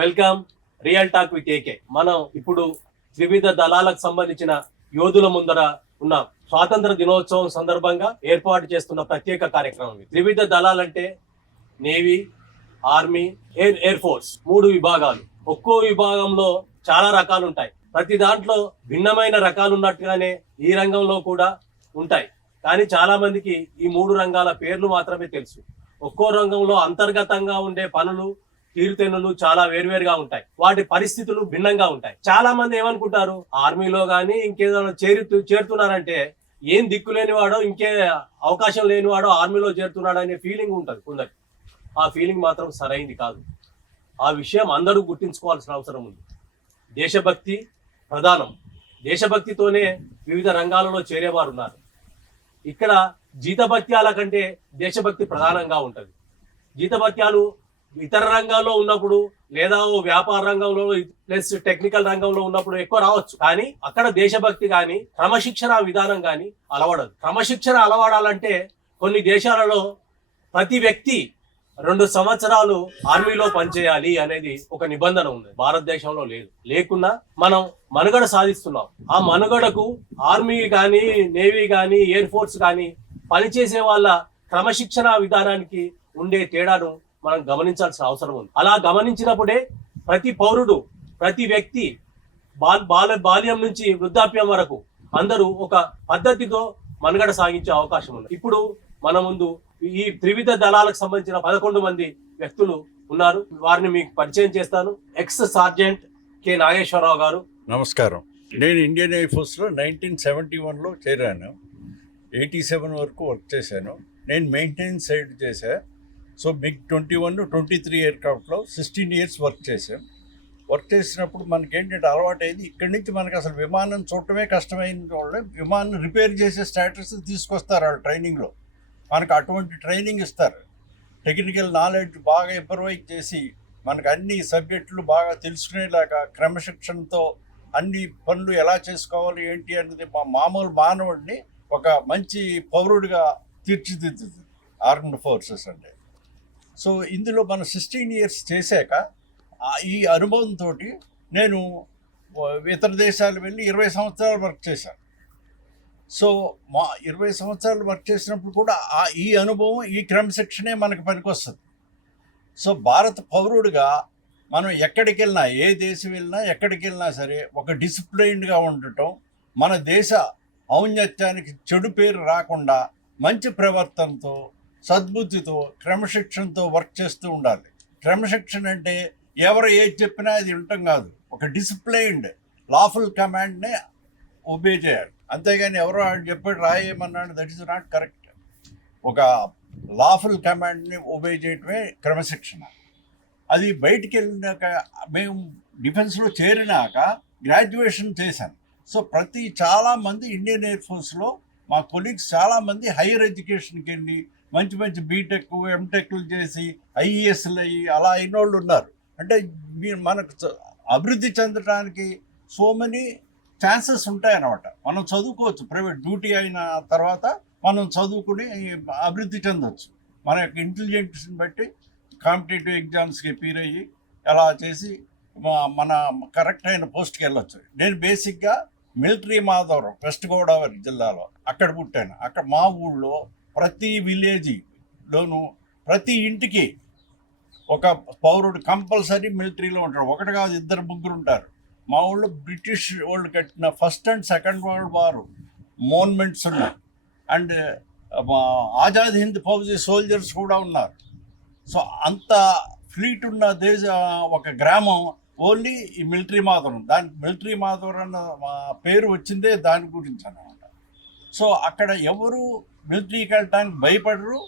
Welcome real talk with AK. మనం ఇప్పుడు త్రివిధ దళాలకు సంబంధించిన యోధుల ముందర ఉన్నాం. స్వాతంత్ర దినోత్సవం సందర్భంగా ఏర్పాటు చేస్తున్న ప్రత్యేక కార్యక్రమం. త్రివిధ దళాలంటే నేవీ, ఆర్మీ, ఎయిర్ ఫోర్స్, 3 విభాగాలు. ఒక్కో విభాగంలో చాలా రకాలు ఉంటాయి. ప్రతి దాంట్లో భిన్నమైన రకాలు ఉన్నట్టుగానే ఈ రంగంలో కూడా ఉంటాయి. కానీ చాలా మందికి ఈ 3 రంగాల పేర్లు మాత్రమే తెలుసు. ఒక్కో రంగంలో అంతర్గతంగా ఉండే పనులు, తీరుతెన్నులు చాలా వేరువేరుగా ఉంటాయి. వాటి పరిస్థితులు భిన్నంగా ఉంటాయి. చాలా మంది ఏమనుకుంటారు, ఆర్మీలో గానీ ఇంకేదైనా చేరుతున్నారంటే ఏం దిక్కు లేనివాడో, ఇంకే అవకాశం లేనివాడో ఆర్మీలో చేరుతున్నాడు అనే ఫీలింగ్ ఉంటుంది కొందరికి. ఆ ఫీలింగ్ మాత్రం సరైంది కాదు. ఆ విషయం అందరూ గుర్తించుకోవాల్సిన అవసరం ఉంది. దేశభక్తి ప్రధానం. దేశభక్తితోనే వివిధ రంగాలలో చేరేవారు ఉన్నారు. ఇక్కడ జీతభత్యాల కంటే దేశభక్తి ప్రధానంగా ఉంటుంది. జీతభత్యాలు ఇతర రంగాల్లో ఉన్నప్పుడు, లేదా వ్యాపార రంగంలో ప్లస్ టెక్నికల్ రంగంలో ఉన్నప్పుడు ఎక్కువ రావచ్చు. కానీ అక్కడ దేశభక్తి కానీ క్రమశిక్షణ విధానం కానీ అలవడదు. క్రమశిక్షణ అలవడాలంటే కొన్ని దేశాలలో ప్రతి వ్యక్తి 2 సంవత్సరాలు ఆర్మీలో పనిచేయాలి అనేది ఒక నిబంధన ఉంది. భారతదేశంలో లేదు. లేకున్నా మనం మనుగడ సాధిస్తున్నాం. ఆ మనుగడకు ఆర్మీ కానీ, నేవీ కానీ, ఎయిర్ ఫోర్స్ కానీ పనిచేసే వాళ్ళ క్రమశిక్షణ విధానానికి ఉండే తేడాను మనం గమనించాల్సిన అవసరం ఉంది. అలా గమనించినప్పుడే ప్రతి పౌరుడు, ప్రతి వ్యక్తి బాల్యం నుంచి వృద్ధాప్యం వరకు అందరూ ఒక పద్ధతితో మనుగడ సాగించే అవకాశం ఉంది. ఇప్పుడు మన ముందు ఈ త్రివిధ దళాలకు సంబంధించిన 11 మంది వ్యక్తులు ఉన్నారు. వారిని మీకు పరిచయం చేస్తాను. ఎక్స్ సార్జెంట్ కె నాగేశ్వరరావు గారు. నమస్కారం. నేను ఇండియన్ ఎయిర్ ఫోర్స్లో 1971లో చేరాను. 87 వరకు వర్క్ చేశాను. నేను మెయింటెనెన్స్ సైడ్ చేశా. సో మిగ్ 21, 23 ఎయిర్క్రాఫ్ట్లో 16 ఇయర్స్ వర్క్ చేశాం. వర్క్ చేసినప్పుడు మనకి ఏంటంటే అలవాటు అయింది, ఇక్కడి నుంచి మనకు అసలు విమానం చూడటమే కష్టమైన వాళ్ళే విమానం రిపేర్ చేసే స్టాటస్ తీసుకొస్తారు వాళ్ళు ట్రైనింగ్లో. మనకు అటువంటి ట్రైనింగ్ ఇస్తారు. టెక్నికల్ నాలెడ్జ్ బాగా ఇంప్రూవైజ్ చేసి మనకు అన్ని సబ్జెక్టులు బాగా తెలుసుకునేలాగా క్రమశిక్షణతో అన్ని పనులు ఎలా చేసుకోవాలి ఏంటి అనేది మామూలు మానవుడిని ఒక మంచి పౌరుడిగా తీర్చిదిద్దుతుంది ఆర్మ్డ్ ఫోర్సెస్ అంటే. సో ఇందులో మనం 16 ఇయర్స్ చేశాక ఈ అనుభవంతో నేను ఇతర దేశాలు వెళ్ళి 20 సంవత్సరాలు వర్క్ చేశాను. సో 20 సంవత్సరాలు వర్క్ చేసినప్పుడు కూడా ఈ అనుభవం, ఈ క్రమశిక్షణే మనకు పనికొస్తుంది. సో భారత పౌరుడిగా మనం ఎక్కడికి వెళ్ళినా, ఏ దేశం వెళ్ళినా, ఎక్కడికి వెళ్ళినా సరే ఒక డిసిప్లైన్డ్గా ఉండటం, మన దేశ ఔన్నత్యానికి చెడు పేరు రాకుండా మంచి ప్రవర్తనతో, సద్బుద్ధితో, క్రమశిక్షణతో వర్క్ చేస్తూ ఉండాలి. క్రమశిక్షణ అంటే ఎవరు ఏది చెప్పినా అది వినటం కాదు. ఒక డిసిప్లైన్డ్ లాఫుల్ కమాండ్నే ఒబే చేయాలి. అంతేగాని ఎవరో ఆయన చెప్పాడు రాయేమన్నాడు, దట్ ఈస్ నాట్ కరెక్ట్. ఒక లాఫుల్ కమాండ్ని ఒబే చేయటమే క్రమశిక్షణ. అది బయటికి వెళ్ళినాక, మేము డిఫెన్స్లో చేరినాక గ్రాడ్యుయేషన్ చేశాను. సో చాలామంది ఇండియన్ ఎయిర్ ఫోర్స్లో మా కొలీగ్స్ చాలామంది హైయర్ ఎడ్యుకేషన్కి వెళ్ళి మంచి మంచి బీటెక్, ఎంటెక్లు చేసి ఐఈఎస్లు అయ్యి అలా అయిన వాళ్ళు ఉన్నారు. అంటే మనకు అభివృద్ధి చెందడానికి సో మెనీ ఛాన్సెస్ ఉంటాయన్నమాట. మనం చదువుకోవచ్చు, ప్రైవేట్ డ్యూటీ అయిన తర్వాత మనం చదువుకుని అభివృద్ధి చెందవచ్చు. మన యొక్క ఇంటెలిజెన్స్ని బట్టి కాంపిటేటివ్ ఎగ్జామ్స్కి అపీర్ అయ్యి అలా చేసి మన కరెక్ట్ అయిన పోస్ట్కి వెళ్ళొచ్చు. నేను బేసిక్గా మిలిటరీ మాధవరం, వెస్ట్ గోదావరి జిల్లాలో అక్కడ పుట్టాను. అక్కడ మా ఊళ్ళో ప్రతి విలేజ్లోనూ ప్రతి ఇంటికి ఒక పౌరుడు కంపల్సరీ మిలిటరీలో ఉంటాడు. ఒకటి కాదు, 2, 3 ఉంటారు. మా ఊళ్ళో బ్రిటిష్ వాళ్ళు కట్టిన first and second world war monuments ఉన్నాయి. అండ్ ఆజాద్ హింద్ ఫౌజీ సోల్జర్స్ కూడా ఉన్నారు. సో అంత ఫ్లీట్ ఉన్న ఒక గ్రామం ఓన్లీ ఈ మిలిటరీ మాధవరం. దానికి మిలిటరీ మాధవరం అన్న పేరు వచ్చిందే దాని గురించి అన్నమాట. సో అక్కడ ఎవరు మిలిటరీకి వెళ్ళటానికి భయపడరు.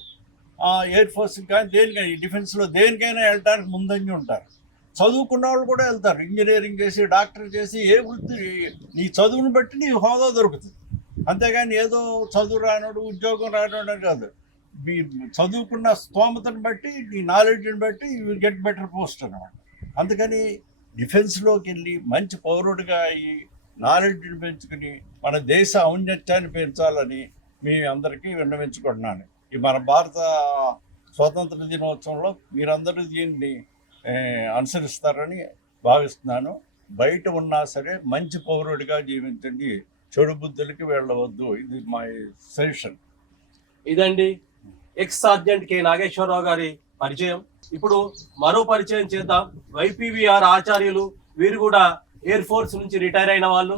ఎయిర్ ఫోర్స్కి కానీ దేనికైనా, ఈ డిఫెన్స్లో దేనికైనా వెళ్ళటానికి ముందంజ ఉంటారు. చదువుకున్న వాళ్ళు కూడా వెళ్తారు. ఇంజనీరింగ్ చేసి, డాక్టర్ చేసి, ఏ వృత్తి నీ చదువుని బట్టి నీ హోదా దొరుకుతుంది. అంతేగాని ఏదో చదువు రానోడు, ఉద్యోగం రానోడు కాదు. మీ చదువుకున్న స్తోమతను బట్టి, నీ నాలెడ్జ్ని బట్టి you will get better post అన్నమాట. అందుకని డిఫెన్స్లోకి వెళ్ళి మంచి పౌరుడిగా అయ్యి నాలెడ్జ్ని పెంచుకుని మన దేశ ఔన్నత్యాన్ని పెంచాలని మీ అందరికీ విన్నవించుకుంటున్నాను. ఈ మన భారత స్వాతంత్ర దినోత్సవంలో మీరందరూ దీన్ని అనుసరిస్తారని భావిస్తున్నాను. బయట ఉన్నా సరే మంచి పౌరుడిగా జీవించండి, చెడు బుద్ధులకి వెళ్ళవద్దు. ఇది మా సజెషన్. ఇదండి ఎక్స్ సార్జెంట్ కె నాగేశ్వరరావు గారి పరిచయం. ఇప్పుడు మరో పరిచయం చేద్దాం. వైపీవీఆర్ ఆచార్యులు, వీరు కూడా ఎయిర్ ఫోర్స్ నుంచి రిటైర్ అయిన వాళ్ళు.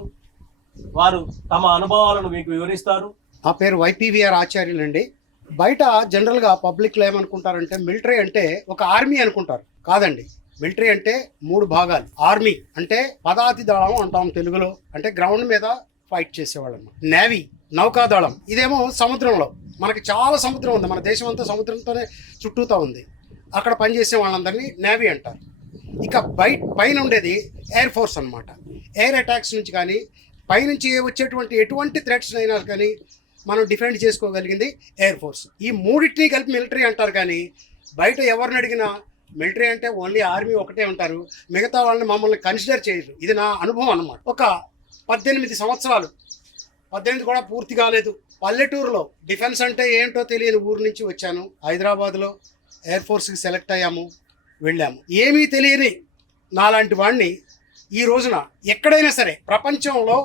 వారు తమ అనుభవాలను మీకు వివరిస్తారు. నా పేరు వైపీవీఆర్ ఆచార్యులు అండి. బయట జనరల్గా పబ్లిక్లో ఏమనుకుంటారంటే మిలిటరీ అంటే ఒక ఆర్మీ అనుకుంటారు. కాదండి, మిలిటరీ అంటే 3 భాగాలు. ఆర్మీ అంటే పదాతి దళం అంటాం తెలుగులో, అంటే గ్రౌండ్ మీద ఫైట్ చేసేవాళ్ళం. నేవీ నౌకాదళం, ఇదేమో సముద్రంలో. మనకి చాలా సముద్రం ఉంది, మన దేశం అంతా సముద్రంతోనే చుట్టూతా ఉంది. అక్కడ పనిచేసే వాళ్ళందరినీ నేవీ అంటారు. ఇక పైన ఉండేది ఎయిర్ ఫోర్స్ అన్నమాట. ఎయిర్ అటాక్స్ నుంచి కానీ పైనుంచి వచ్చేటువంటి ఎటువంటి థ్రెట్స్ అయినా కానీ మనం డిఫెండ్ చేసుకోగలిగింది ఎయిర్ ఫోర్స్. ఈ మూడింటిని కలిపి మిలిటరీ అంటారు. కానీ బయట ఎవరిని అడిగినా మిలిటరీ అంటే ఓన్లీ ఆర్మీ ఒకటే ఉంటారు, మిగతా వాళ్ళని మమ్మల్ని కన్సిడర్ చేయరు. ఇది నా అనుభవం అన్నమాట. ఒక 18 సంవత్సరాలు, 18 కూడా పూర్తి కాలేదు, పల్లెటూరులో డిఫెన్స్ అంటే ఏంటో తెలియని ఊరు నుంచి వచ్చాను. హైదరాబాద్లో ఎయిర్ ఫోర్స్కి సెలెక్ట్ అయ్యాము, వెళ్ళాము. ఏమీ తెలియని నాలాంటి వాడిని ఈ రోజున ఎక్కడైనా సరే ప్రపంచంలో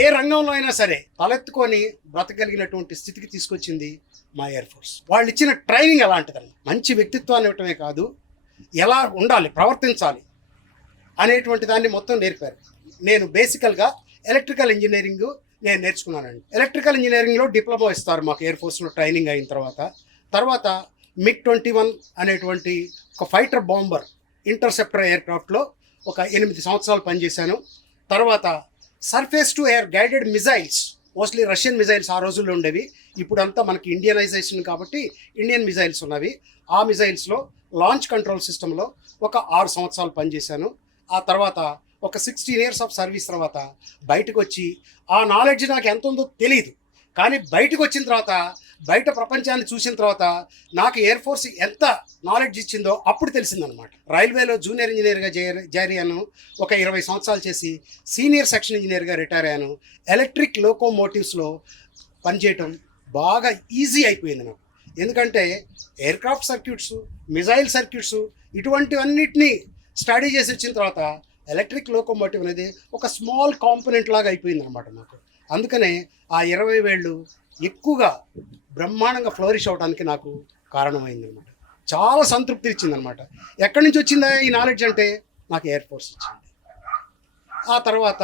ఏ రంగంలో అయినా సరే తలెత్తుకొని బ్రతకగలిగినటువంటి స్థితికి తీసుకొచ్చింది మా ఎయిర్ ఫోర్స్. వాళ్ళు ఇచ్చిన ట్రైనింగ్ అలాంటిదండి. మంచి వ్యక్తిత్వాన్ని ఇవ్వటమే కాదు, ఎలా ఉండాలి, ప్రవర్తించాలి అనేటువంటి దాన్ని మొత్తం నేర్పారు. నేను బేసికల్గా ఎలక్ట్రికల్ ఇంజనీరింగ్ నేను నేర్చుకున్నానండి. ఎలక్ట్రికల్ ఇంజనీరింగ్లో డిప్లొమా ఇస్తారు మాకు ఎయిర్ ఫోర్స్లో ట్రైనింగ్ అయిన తర్వాత MiG-21 అనేటువంటి ఒక ఫైటర్ బాంబర్ ఇంటర్సెప్టర్ ఎయిర్క్రాఫ్ట్లో ఒక 8 సంవత్సరాలు పనిచేశాను. తర్వాత surface to air guided missiles, mostly Russian missiles ఆ రోజుల్లో ఉండేవి. ఇప్పుడంతా మనకి ఇండియనైజేషన్ కాబట్టి ఇండియన్ మిజైల్స్ ఉన్నవి. ఆ మిజైల్స్లో లాంచ్ కంట్రోల్ సిస్టంలో ఒక 6 సంవత్సరాలు పనిచేశాను. ఆ తర్వాత ఒక 16 years ఆఫ్ సర్వీస్ తర్వాత బయటకు వచ్చి, ఆ నాలెడ్జ్ నాకు ఎంత ఉందో తెలియదు, కానీ బయటకు వచ్చిన తర్వాత, బయట ప్రపంచాన్ని చూసిన తర్వాత నాకు ఎయిర్ ఫోర్స్ ఎంత నాలెడ్జ్ ఇచ్చిందో అప్పుడు తెలిసిందనమాట. రైల్వేలో జూనియర్ ఇంజనీర్గా చేరాను. ఒక 20 సంవత్సరాలు చేసి సీనియర్ సెక్షన్ ఇంజనీర్గా రిటైర్ అయ్యాను. ఎలక్ట్రిక్ లోకోమోటివ్స్లో పనిచేయటం బాగా ఈజీ అయిపోయింది నాకు. ఎందుకంటే ఎయిర్క్రాఫ్ట్ సర్క్యూట్స్, మిజైల్ సర్క్యూట్స్ ఇటువంటివన్నిటినీ స్టడీ చేసి వచ్చిన తర్వాత ఎలక్ట్రిక్ లోకోమోటివ్ అనేది ఒక స్మాల్ కాంపోనెంట్ లాగా అయిపోయింది అనమాట నాకు. అందుకనే ఆ 20 ఏళ్ళు ఎక్కువగా బ్రహ్మాండంగా ఫ్లోరిష్ అవడానికి నాకు కారణమైంది అనమాట. చాలా సంతృప్తి ఇచ్చిందనమాట. ఎక్కడి నుంచి వచ్చిందా ఈ నాలెడ్జ్ అంటే నాకు ఎయిర్ ఫోర్స్ ఇచ్చింది. ఆ తర్వాత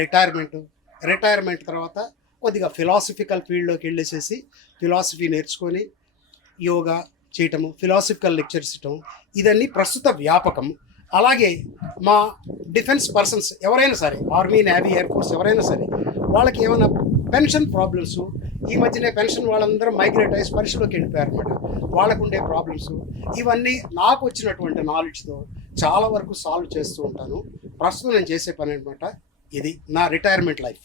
రిటైర్మెంట్ తర్వాత కొద్దిగా ఫిలాసఫికల్ ఫీల్డ్లోకి వెళ్ళేసేసి ఫిలాసఫీ నేర్చుకొని యోగా చేయటము, ఫిలాసఫికల్ లెక్చర్స్ ఇవ్వటం, ఇదన్నీ ప్రస్తుత వ్యాపకం. అలాగే మా డిఫెన్స్ పర్సన్స్ ఎవరైనా సరే, ఆర్మీ, నేవీ, ఎయిర్ ఫోర్స్ ఎవరైనా సరే, వాళ్ళకి ఏమైనా పెన్షన్ ప్రాబ్లమ్స్, ఈ మధ్యనే పెన్షన్ వాళ్ళందరూ మైగ్రేట్ అయ్యి స్పర్శలోకి వెళ్ళిపోయారు అనమాట. వాళ్ళకు ఉండే ప్రాబ్లమ్స్ ఇవన్నీ నాకు వచ్చినటువంటి నాలెడ్జ్తో చాలా వరకు సాల్వ్ చేస్తూ ఉంటాను. ప్రస్తుతం నేను చేసే పని అనమాట ఇది, నా రిటైర్మెంట్ లైఫ్.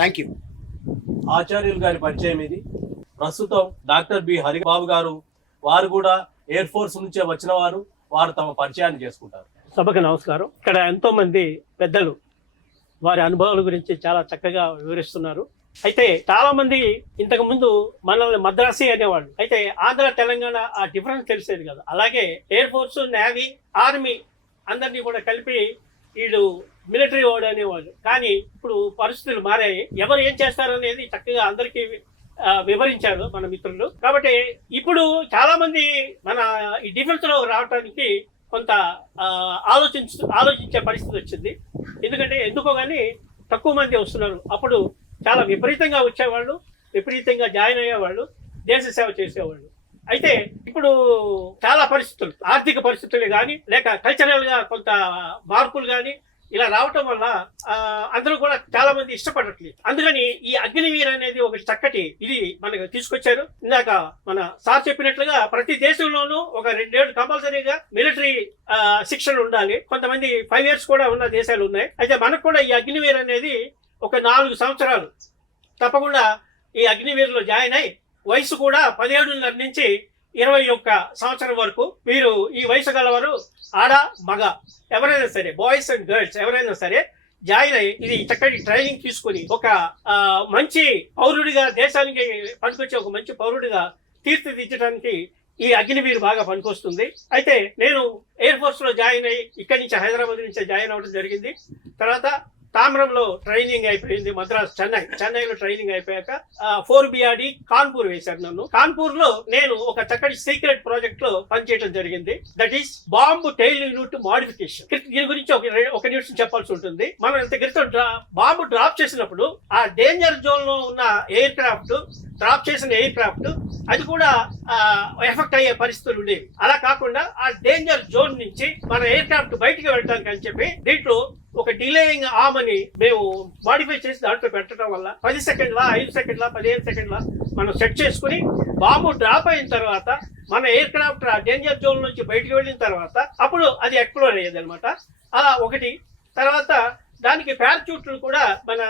Thank you. ఆచార్యులు గారి పరిచయం ఇది. ప్రస్తుతం డాక్టర్ బి హరిబాబు గారు, వారు కూడా ఎయిర్ ఫోర్స్ నుంచే వచ్చిన వారు తమ పరిచయాన్ని చేసుకుంటారు. సభకు నమస్కారం. ఇక్కడ ఎంతో మంది పెద్దలు వారి అనుభవాల గురించి చాలా చక్కగా వివరిస్తున్నారు. అయితే చాలా మంది ఇంతకు ముందు మనల్ని మద్రాసి అనేవాళ్ళు, అయితే ఆంధ్ర తెలంగాణ ఆ డిఫరెన్స్ తెలిసేది కదా. అలాగే ఎయిర్ ఫోర్స్, నేవీ, ఆర్మీ అందరినీ కూడా కలిపి వీళ్ళు మిలిటరీ వాడు అనేవాళ్ళు. కానీ ఇప్పుడు పరిస్థితులు మారాయి. ఎవరు ఏం చేస్తారనేది చక్కగా అందరికీ వివరించారు మన మిత్రులు. కాబట్టి ఇప్పుడు చాలా మంది మన ఈ డిఫెన్స్ లో రావడానికి కొంత ఆలోచించే పరిస్థితి వచ్చింది. ఎందుకో కానీ తక్కువ మంది వస్తున్నారు. అప్పుడు చాలా విపరీతంగా వచ్చేవాళ్ళు, విపరీతంగా జాయిన్ అయ్యేవాళ్ళు, దేశ సేవ చేసేవాళ్ళు. అయితే ఇప్పుడు చాలా పరిస్థితులు, ఆర్థిక పరిస్థితులు కానీ లేక కల్చరల్ గా కొంత మార్పులు కానీ ఇలా రావటం వల్ల అందరూ కూడా చాలా మంది ఇష్టపడట్లేదు. అందుకని ఈ అగ్నివీర్ అనేది ఒక చక్కటి ఇది మనకు తీసుకొచ్చారు. ఇందాక మన సార్ చెప్పినట్లుగా ప్రతి దేశంలోనూ ఒక 2 ఏళ్ళు కంపల్సరీగా మిలిటరీ శిక్షణ ఉండాలి. కొంతమంది 5 years కూడా ఉన్న దేశాలు ఉన్నాయి. అయితే మనకు కూడా ఈ అగ్నివీర్ అనేది ఒక 4 సంవత్సరాలు తప్పకుండా ఈ అగ్నివీర్లో జాయిన్ అయి, వయసు కూడా 17.5 నుంచి 21 సంవత్సరం వరకు వీరు, ఈ వయసు గలవారు ఆడ మగ ఎవరైనా సరే, బాయ్స్ అండ్ గర్ల్స్ ఎవరైనా సరే జాయిన్ అయ్యి ఇది చక్కటి ట్రైనింగ్ తీసుకుని ఒక మంచి పౌరుడిగా, దేశానికి పనికొచ్చే ఒక మంచి పౌరుడిగా తీర్చిదిద్దడానికి ఈ అగ్నివీర్ బాగా పనికొస్తుంది. అయితే నేను ఎయిర్ ఫోర్స్ లో జాయిన్ అయ్యి ఇక్కడి నుంచి హైదరాబాద్ నుంచి జాయిన్ అవ్వడం జరిగింది. తర్వాత తామ్రంలో ట్రైనింగ్ అయిపోయింది, మద్రాస్ చెన్నైలో ట్రైనింగ్ అయిపోయాక 4BRD కాన్పూర్ వేశారు నన్ను. కాన్పూర్ లో నేను ఒక చక్కటి సీక్రెట్ ప్రాజెక్ట్ లో పనిచేయడం జరిగింది. That is bamboo tile unit modification. దీని గురించి ఒక నిమిషం చెప్పాల్సి ఉంటుంది. మనం ఇంత క్రితం బాంబు డ్రాప్ చేసినప్పుడు ఆ డేంజర్ జోన్ లో ఉన్న ఎయిర్ క్రాఫ్ట్, డ్రాప్ చేసిన ఎయిర్ క్రాఫ్ట్ అది కూడా ఎఫెక్ట్ అయ్యే పరిస్థితులు ఉండేవి. అలా కాకుండా ఆ డేంజర్ జోన్ నుంచి మన ఎయిర్ క్రాఫ్ట్ బయటికి వెళ్ళడానికి అని చెప్పి దీంట్లో ఒక డిలేయింగ్ ఆర్మ్ అని మేము మాడిఫై చేసి దాంట్లో పెట్టడం వల్ల 10 సెకండ్ల 5 సెకండ్ల 15 సెకండ్ల మనం సెట్ చేసుకుని బాంబు డ్రాప్ అయిన తర్వాత మన ఎయిర్ క్రాఫ్ట్ ఆ డేంజర్ జోన్ నుంచి బయటికి వెళ్ళిన తర్వాత అప్పుడు అది ఎక్స్ప్లోర్ అయ్యేది అనమాట. అలా ఒకటి. తర్వాత దానికి ప్యారాచూట్లు కూడా మన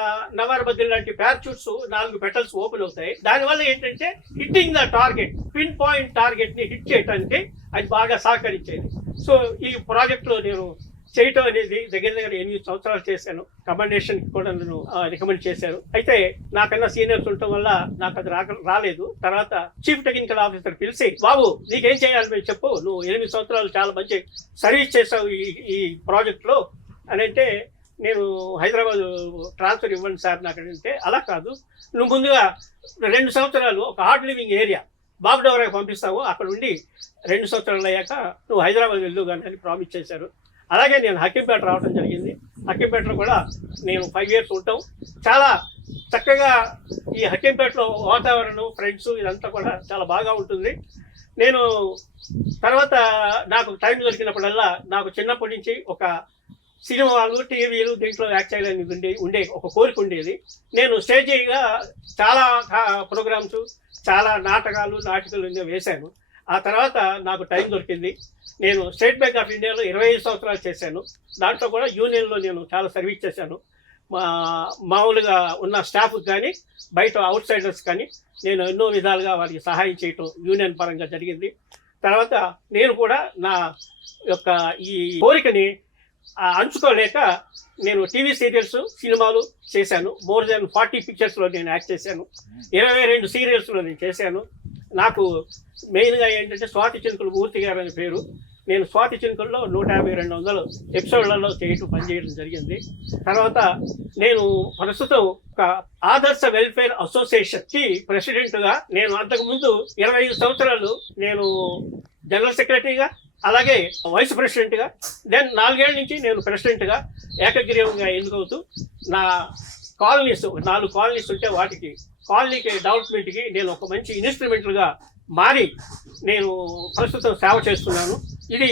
నవార్బద్దులు లాంటి ప్యారాచూట్స్ 4 పెటల్స్ ఓపెన్ అవుతాయి. దానివల్ల ఏంటంటే hitting the target, pin point target ని హిట్ చేయడానికి అది బాగా సహకరించేది. సో ఈ ప్రాజెక్ట్ లో నేను చేయటం అనేది దగ్గర 8 సంవత్సరాలు చేశాను. కమాండేషన్ కూడా నన్ను రికమెండ్ చేశారు. అయితే నాకన్నా సీనియర్స్ ఉండటం వల్ల నాకు అది రాలేదు. తర్వాత చీఫ్ టెక్నికల్ ఆఫీసర్ పిలిచి, బాబు నీకేం చేయాలి మేము చెప్పు, నువ్వు 8 సంవత్సరాలు చాలా మంచి సర్వీస్ చేసావు ఈ ప్రాజెక్ట్ లో అని అంటే, నేను హైదరాబాద్ ట్రాన్స్ఫర్ ఇవ్వండి సార్ నాకు అంటే, అలా కాదు నువ్వు ముందుగా 2 సంవత్సరాలు ఒక హార్డ్ లివింగ్ ఏరియా బాగ్డోరాకి పంపిస్తావు, అక్కడ ఉండి 2 సంవత్సరాలు అయ్యాక నువ్వు హైదరాబాద్ వెళ్ళు కానీ అని ప్రామిస్ చేశారు. అలాగే నేను హకీంపేట రావడం జరిగింది. హకీంపేటలో కూడా నేను 5 years ఉంటాం. చాలా చక్కగా ఈ హకీంపేటలో వాతావరణం, ఫ్రెండ్స్ ఇదంతా కూడా చాలా బాగా ఉంటుంది. నేను తర్వాత నాకు టైం దొరికినప్పుడల్లా నాకు చిన్నప్పటి నుంచి ఒక సినిమాలు, టీవీలు దీంట్లో యాక్ట్ చేయాలని ఉండే ఒక కోరిక ఉండేది. నేను స్టేజీగా చాలా ప్రోగ్రామ్స్, చాలా నాటకాలు వేశాను. ఆ తర్వాత నాకు టైం దొరికింది. నేను స్టేట్ బ్యాంక్ ఆఫ్ ఇండియాలో 25 సంవత్సరాలు చేశాను. దాంట్లో కూడా యూనియన్లో నేను చాలా సర్వీస్ చేశాను. మామూలుగా ఉన్న స్టాఫ్కి కానీ బయట అవుట్ సైడర్స్ కానీ నేను ఎన్నో విధాలుగా వారికి సహాయం చేయటం యూనియన్ పరంగా జరిగింది. తర్వాత నేను కూడా నా యొక్క ఈ కోరికని అంచుకోలేక నేను టీవీ సీరియల్స్, సినిమాలు చేశాను. మోర్ దాన్ 40 పిక్చర్స్లో నేను యాక్ట్ చేశాను. 22 సీరియల్స్లో నేను చేశాను. నాకు మెయిన్గా ఏంటంటే స్వాతి చినుకులు మూర్తి గారు అనే పేరు. నేను స్వాతి చినుకుల్లో 150-200 ఎపిసోడ్లలో పనిచేయడం జరిగింది. తర్వాత నేను ప్రస్తుతం ఒక ఆదర్శ వెల్ఫేర్ అసోసియేషన్కి ప్రెసిడెంట్గా, నేను అంతకుముందు 25 సంవత్సరాలు నేను జనరల్ సెక్రటరీగా, అలాగే వైస్ ప్రెసిడెంట్గా, దెన్ 4 ఏళ్ల నుంచి నేను ప్రెసిడెంట్గా ఏకగ్రీవంగా ఎన్నుకవుతూ నా కాలనీస్ 4 కాలనీస్ ఉంటే వాటికి కాలనీకి డెవలప్మెంట్కి నేను ఒక మంచి ఇన్స్ట్రుమెంట్లుగా మారి నేను ప్రస్తుతం సేవ చేస్తున్నాను. ఇది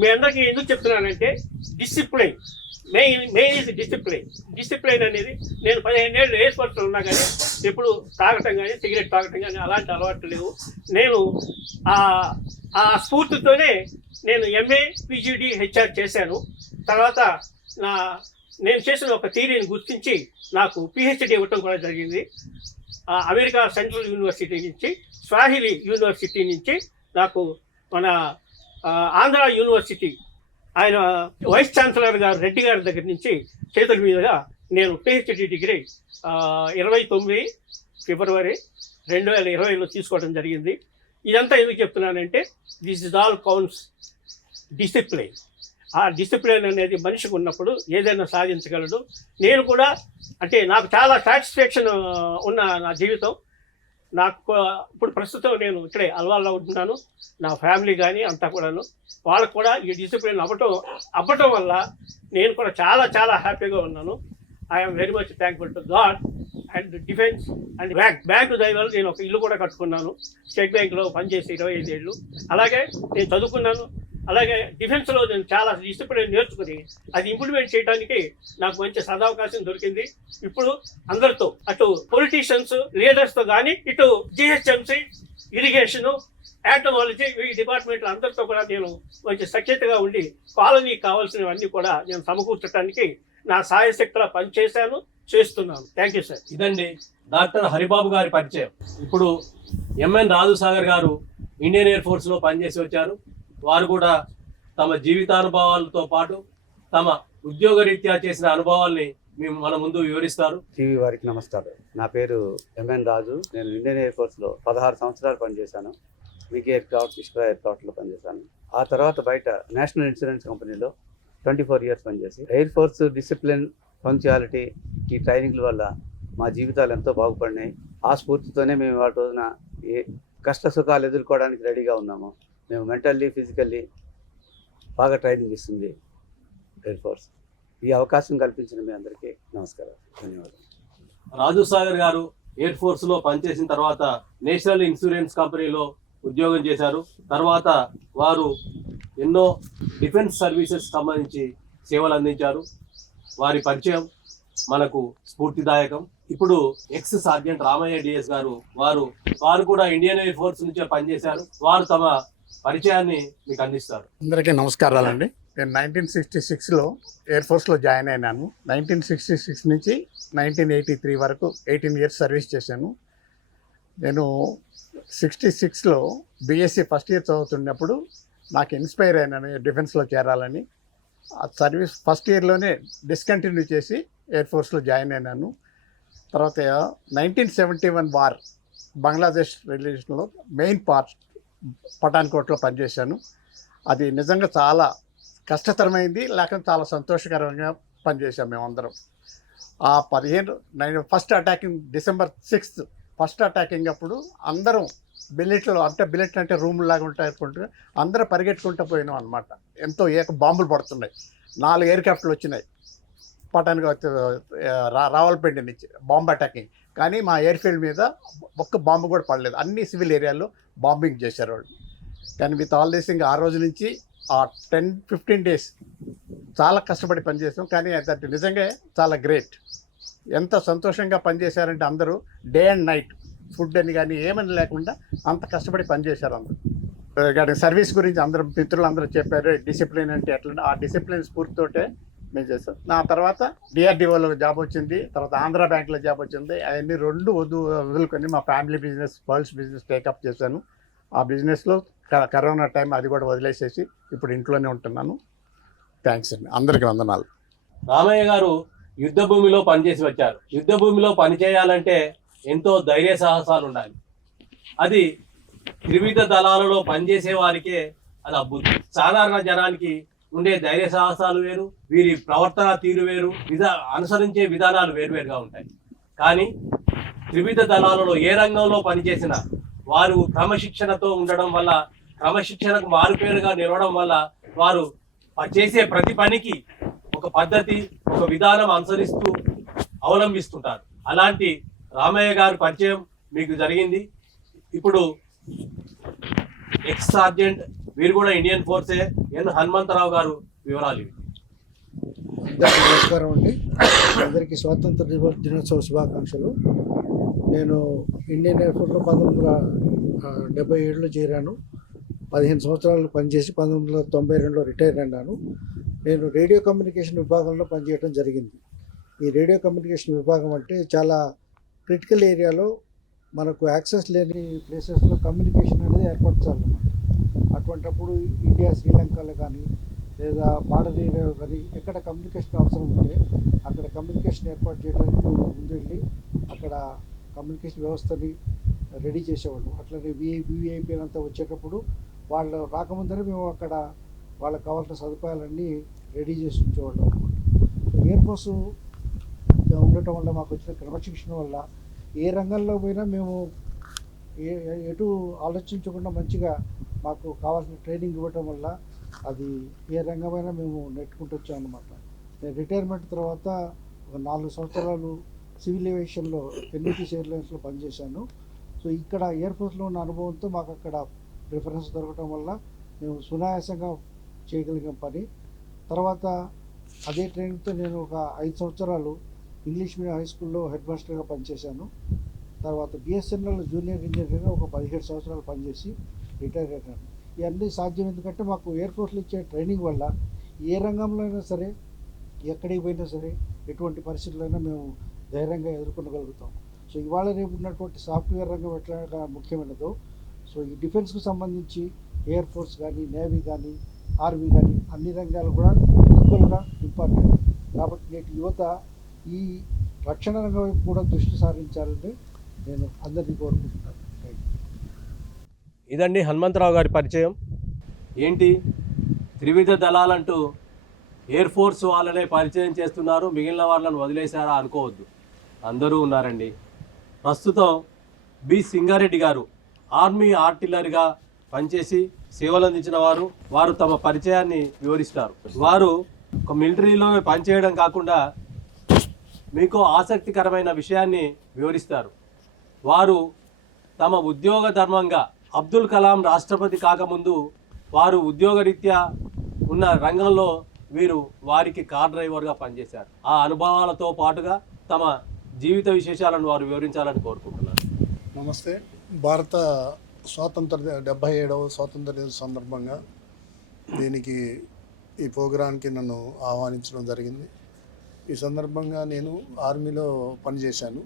మీ అందరికీ ఎందుకు చెప్తున్నానంటే డిసిప్లైన్, మెయిన్ ఈజ్ డిసిప్లైన్ అనేది. నేను 15 ఏళ్ళు ఎయిర్ ఫోర్స్లో ఉన్నా కానీ ఎప్పుడు తాగటం కానీ, సిగరెట్ తాగటం కానీ అలాంటి అలవాట్లు లేవు. నేను ఆ స్ఫూర్తితోనే నేను MA PGD HR చేశాను. తర్వాత నేను చేసిన ఒక థియరీని గుర్తించి నాకు PhD ఇవ్వటం కూడా జరిగింది. అమెరికా సెంట్రల్ యూనివర్సిటీ నుంచి, స్వాహిలి యూనివర్సిటీ నుంచి నాకు మన ఆంధ్ర యూనివర్సిటీ ఆయన వైస్ ఛాన్సలర్ గారు రెడ్డి గారి దగ్గర నుంచి చేతుల మీదుగా నేను PhD డిగ్రీ 29 ఫిబ్రవరి 2020లో తీసుకోవడం జరిగింది. ఇదంతా ఎందుకు చెప్తున్నానంటే this is all counts discipline. ఆ డిసిప్లిన్ అనేది మనిషికి ఉన్నప్పుడు ఏదైనా సాధించగలడు. నేను కూడా అంటే నాకు చాలా సాటిస్ఫాక్షన్ ఉన్న నా జీవితం. నాకు ఇప్పుడు ప్రస్తుతం నేను ఇక్కడే అల్వాల్లో ఉంటున్నాను. నా ఫ్యామిలీ కానీ అంతా కూడాను వాళ్ళకు కూడా ఈ డిసిప్లిన్ అవ్వటం వల్ల నేను కూడా చాలా చాలా హ్యాపీగా ఉన్నాను. I'm very much thankful to God and defence and bank దయవల్ల నేను ఒక ఇల్లు కూడా కట్టుకున్నాను. స్టేట్ బ్యాంక్లో పనిచేసి 25 ఏళ్ళు. అలాగే నేను చదువుకున్నాను. అలాగే డిఫెన్స్లో నేను చాలా డిసిప్లిన్ నేర్చుకుని అది ఇంప్లిమెంట్ చేయడానికి నాకు మంచి సదవకాశం దొరికింది. ఇప్పుడు అందరితో, అటు పొలిటీషియన్స్ లీడర్స్తో కానీ, ఇటు GHMC, ఇరిగేషను, యాటమాలజీ ఈ డిపార్ట్మెంట్లు అందరితో కూడా నేను మంచి సఖ్యతగా ఉండి కాలనీకి కావాల్సినవన్నీ కూడా నేను సమకూర్చడానికి నా సాయశక్తిలో పనిచేశాను, చేస్తున్నాను. Thank you sir. ఇదండి డాక్టర్ హరిబాబు గారి పరిచయం. ఇప్పుడు MN రాజు సాగర్ గారు ఇండియన్ ఎయిర్ ఫోర్స్లో పనిచేసి వచ్చారు. వారు కూడా తమ జీవితానుభవాలతో పాటు తమ ఉద్యోగరీత్యా చేసిన అనుభవాల్ని మన ముందు వివరిస్తారు. టీవీ వారికి నమస్కారం. నా పేరు MN రాజు. నేను ఇండియన్ ఎయిర్ ఫోర్స్లో 16 సంవత్సరాలు పనిచేశాను. మిగ్ ఎయిర్క్రాఫ్ట్, ఇష్ట్రా ఎయిర్క్రాఫ్ట్లో పనిచేశాను. ఆ తర్వాత బయట నేషనల్ ఇన్సూరెన్స్ కంపెనీలో 24 ఇయర్స్ పనిచేసి ఎయిర్ ఫోర్స్ డిసిప్లిన్, పంక్చువాలిటీ ఈ ట్రైనింగ్ల వల్ల మా జీవితాలు ఎంతో బాగుపడినాయి. ఆ స్ఫూర్తితోనే మేము ఆ రోజున ఏ కష్ట సుఖాలు ఎదుర్కోవడానికి రెడీగా ఉన్నాము. మేము మెంటల్లీ, ఫిజికల్లీ బాగా ట్రైనింగ్ ఇస్తుంది ఎయిర్ ఫోర్స్. ఈ అవకాశం కల్పించిన మీ అందరికీ నమస్కారం, ధన్యవాదాలు. రాజు సాగర్ గారు ఎయిర్ ఫోర్స్ లో పనిచేసిన తర్వాత నేషనల్ ఇన్సూరెన్స్ కంపెనీలో ఉద్యోగం చేశారు. తర్వాత వారు ఎన్నో డిఫెన్స్ సర్వీసెస్ సంబంధించి సేవలు అందించారు. వారి పరిచయం మనకు స్ఫూర్తిదాయకం. ఇప్పుడు ఎక్స్ సార్జెంట్ రామయ్య డిఎస్ గారు వారు కూడా ఇండియన్ ఎయిర్ ఫోర్స్ నుంచే పనిచేశారు. వారు తమ పరిచయాన్ని మీకు అందిస్తారు. అందరికీ నమస్కారాలండి. నేను 1966లో ఎయిర్ ఫోర్స్లో జాయిన్ అయినాను. 1966 నుంచి 1983 వరకు 18 ఇయర్స్ సర్వీస్ చేశాను. నేను 66లో బీఎస్సీ ఫస్ట్ ఇయర్ చదువుతున్నప్పుడు నాకు ఇన్స్పైర్ అయినాను డిఫెన్స్లో చేరాలని. ఆ సర్వీస్ ఫస్ట్ ఇయర్లోనే డిస్కంటిన్యూ చేసి ఎయిర్ ఫోర్స్లో జాయిన్ అయినాను. తర్వాత 1971 వార్ బంగ్లాదేశ్ రిలేషన్లో మెయిన్ పార్ట్ పఠాన్కోట్లో పనిచేశాను. అది నిజంగా చాలా కష్టతరమైంది, లేకపోతే చాలా సంతోషకరంగా పనిచేసాం మేమందరం. ఆ 15 first attacking December 6th first attacking అప్పుడు అందరం బిల్లెట్లు అంటే రూమ్ లాగా ఉంటాయి అనుకుంటే అందరూ పరిగెట్టుకుంటూ పోయినాం అనమాట. ఎంతో బాంబులు పడుతున్నాయి. 4 ఎయిర్క్రాఫ్ట్లు వచ్చినాయి పటాన్కోట్ రావల్పిండి నుంచి బాంబ్ అటాకింగ్. కానీ మా ఎయిర్ఫీల్డ్ మీద ఒక్క బాంబు కూడా పడలేదు. అన్ని సివిల్ ఏరియాల్లో బాంబింగ్ చేశారు వాళ్ళు. కానీ విత్ ఆల్ దిస్ ఆ రోజు నుంచి ఆ 10-15 డేస్ చాలా కష్టపడి పనిచేసాం. కానీ అది నిజంగా చాలా గ్రేట్. ఎంత సంతోషంగా పనిచేశారంటే అందరూ డే అండ్ నైట్ ఫుడ్ అని కానీ ఏమని లేకుండా అంత కష్టపడి పనిచేశారు అందరూ. కానీ సర్వీస్ గురించి అందరూ మిత్రులు అందరూ చెప్పారు డిసిప్లిన్ అంటే ఎట్లా. ఆ డిసిప్లిన్ స్ఫూర్తితోటే మేము చేస్తాం. నా తర్వాత డిఆర్డిఓలో జాబ్ వచ్చింది, తర్వాత ఆంధ్ర బ్యాంక్లో జాబ్ వచ్చింది. అవన్నీ రెండు వదులుకొని మా family business, pearls business take up చేశాను. ఆ బిజినెస్లో కరోనా టైం అది కూడా వదిలేసేసి ఇప్పుడు ఇంట్లోనే ఉంటున్నాను. థ్యాంక్స్ అండి, అందరికీ వందనాలు. రామయ్య గారు యుద్ధ భూమిలో పనిచేసి వచ్చారు. యుద్ధ భూమిలో పనిచేయాలంటే ఎంతో ధైర్య సాహసాలు ఉండాలి. అది త్రివిధ దళాలలో పనిచేసే వారికే అది అబ్బుద్ది. సాధారణ జనానికి ఉండే ధైర్య సాహసాలు వేరు, వీరి ప్రవర్తన తీరు వేరు, అనుసరించే విధానాలు వేరువేరుగా ఉంటాయి. కానీ త్రివిధ దళాలలో ఏ రంగంలో పనిచేసినా వారు క్రమశిక్షణతో ఉండడం వల్ల, క్రమశిక్షణకు మారుపేరుగా నిలవడం వల్ల వారు చేసే ప్రతి పనికి ఒక పద్ధతి, ఒక విధానం అనుసరిస్తూ అవలంబిస్తుంటారు. అలాంటి రామయ్య గారి పరిచయం మీకు జరిగింది. ఇప్పుడు ఎక్స్ సార్జెంట్, వీరు కూడా ఇండియన్ ఫోర్సే, ఎన్ హనుమంతరావు గారు వివరాలు ఇవి. అందరికీ నమస్కారం అండి. అందరికీ స్వాతంత్ర దినోత్సవ శుభాకాంక్షలు. నేను ఇండియన్ ఎయిర్ ఫోర్స్లో 1977లో చేరాను. 15 సంవత్సరాలు పనిచేసి 1992లో రిటైర్ అయినాను. నేను రేడియో కమ్యూనికేషన్ విభాగంలో పనిచేయడం జరిగింది. ఈ రేడియో కమ్యూనికేషన్ విభాగం అంటే చాలా క్రిటికల్ ఏరియాలో మనకు యాక్సెస్ లేని ప్లేసెస్లో కమ్యూనికేషన్ అనేది ఏర్పరచాలన్నమాట. అటువంటప్పుడు ఇండియా, శ్రీలంకలో కానీ లేదా బార్డర్ ఏరియాలో కానీ ఎక్కడ కమ్యూనికేషన్ అవసరం ఉంటే అక్కడ కమ్యూనికేషన్ ఏర్పాటు చేయడానికి మేము ముందెళ్ళి అక్కడ కమ్యూనికేషన్ వ్యవస్థని రెడీ చేసేవాళ్ళం. అట్లనే విఐపీ అంతా వచ్చేటప్పుడు వాళ్ళు రాకముందరే మేము అక్కడ వాళ్ళకి కావాల్సిన సదుపాయాలన్నీ రెడీ చేసి ఉంచేవాళ్ళం అనమాట. ఎయిర్ ఫోర్స్ ఉండటం వల్ల మాకు వచ్చిన క్రమశిక్షణ వల్ల ఏ రంగంలో పోయినా మేము ఎటు ఆలోచించకుండా మంచిగా మాకు కావాల్సిన ట్రైనింగ్ ఇవ్వటం వల్ల అది ఏ రంగమైనా మేము నెట్టుకుంటూ వచ్చామన్నమాట. నేను రిటైర్మెంట్ తర్వాత ఒక 4 సంవత్సరాలు సివిల్ ఏవియేషన్లో NVTC ఎయిర్లైన్స్లో పనిచేశాను. సో ఇక్కడ ఎయిర్ ఫోర్స్లో ఉన్న అనుభవంతో మాకు అక్కడ ప్రిఫరెన్స్ దొరకటం వల్ల మేము సునాయాసంగా చేయగలిగాం పని. తర్వాత అదే ట్రైనింగ్తో నేను ఒక 5 సంవత్సరాలు ఇంగ్లీష్ మీడియం హై స్కూల్లో హెడ్ మాస్టర్గా పనిచేశాను. తర్వాత BSNL జూనియర్ ఇంజనీర్గా ఒక 17 సంవత్సరాలు పనిచేసి రిటైర్ అయ్యాను. ఇవన్నీ సాధ్యం ఎందుకంటే మాకు ఎయిర్ ఫోర్స్లో ఇచ్చే ట్రైనింగ్ వల్ల ఏ రంగంలో అయినా సరే, ఎక్కడికి పోయినా సరే, ఎటువంటి పరిస్థితులైనా మేము ధైర్యంగా ఎదుర్కొనగలుగుతాం. సో ఇవాళ రేపు ఉన్నటువంటి సాఫ్ట్వేర్ రంగం ఎట్లా ముఖ్యమైనదో, సో ఈ డిఫెన్స్కు సంబంధించి ఎయిర్ ఫోర్స్ కానీ, నేవీ కానీ, ఆర్మీ కానీ అన్ని రంగాలు కూడా ఈక్వల్గా ఇంపార్టెంట్. కాబట్టి నేటి యువత ఈ రక్షణ రంగం వైపు కూడా దృష్టి సారించాలని నేను అందరినీ కోరుకుంటున్నాను. ఇదండి హనుమంతరావు గారి పరిచయం. ఏంటి త్రివిధ దళాలంటూ ఎయిర్ ఫోర్స్ వాళ్ళనే పరిచయం చేస్తున్నారు, మిగిలిన వాళ్ళని వదిలేశారా అనుకోవద్దు, అందరూ ఉన్నారండి. ప్రస్తుతం బి సింగారెడ్డి గారు ఆర్మీ ఆర్టిల్లరీగా పనిచేసి సేవలు అందించిన వారు తమ పరిచయాన్ని వివరిస్తారు. వారు ఒక మిలిటరీలో పనిచేయడం కాకుండా మీకు ఆసక్తికరమైన విషయాన్ని వివరిస్తారు. వారు తమ ఉద్యోగ ధర్మంగా అబ్దుల్ కలాం రాష్ట్రపతి కాకముందు వారు ఉద్యోగరీత్యా ఉన్న రంగంలో వారికి కార్ డ్రైవర్గా పనిచేశారు. ఆ అనుభవాలతో పాటుగా తమ జీవిత విశేషాలను వారు వివరించాలని కోరుకుంటున్నారు. నమస్తే. భారత స్వాతంత్ర 77వ స్వాతంత్ర దిన సందర్భంగా ఈ ప్రోగ్రాంకి నన్ను ఆహ్వానించడం జరిగింది. ఈ సందర్భంగా నేను ఆర్మీలో పనిచేశాను.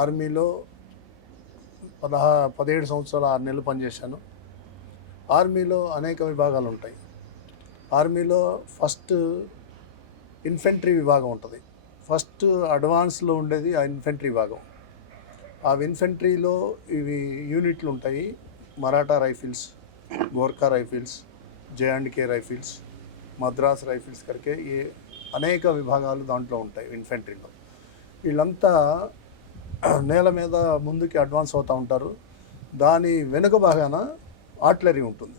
ఆర్మీలో 17 సంవత్సరాలు 6 నెలలు పనిచేశాను. ఆర్మీలో అనేక విభాగాలు ఉంటాయి. ఆర్మీలో ఫస్ట్ ఇన్ఫెంట్రీ విభాగం ఉంటుంది. ఫస్ట్ అడ్వాన్స్లో ఉండేది ఆ ఇన్ఫెంట్రీ విభాగం. ఆ ఇన్ఫెంట్రీలో ఇవి యూనిట్లు ఉంటాయి. Maratha rifles, Gorkha rifles, J and K rifles, Madras rifles కరికే అనేక విభాగాలు దాంట్లో ఉంటాయి ఇన్ఫెంట్రీలో. వీళ్ళంతా నేల మీద ముందుకి అడ్వాన్స్ అవుతూ ఉంటారు. దాని వెనుక భాగాన ఆర్టిలరీ ఉంటుంది.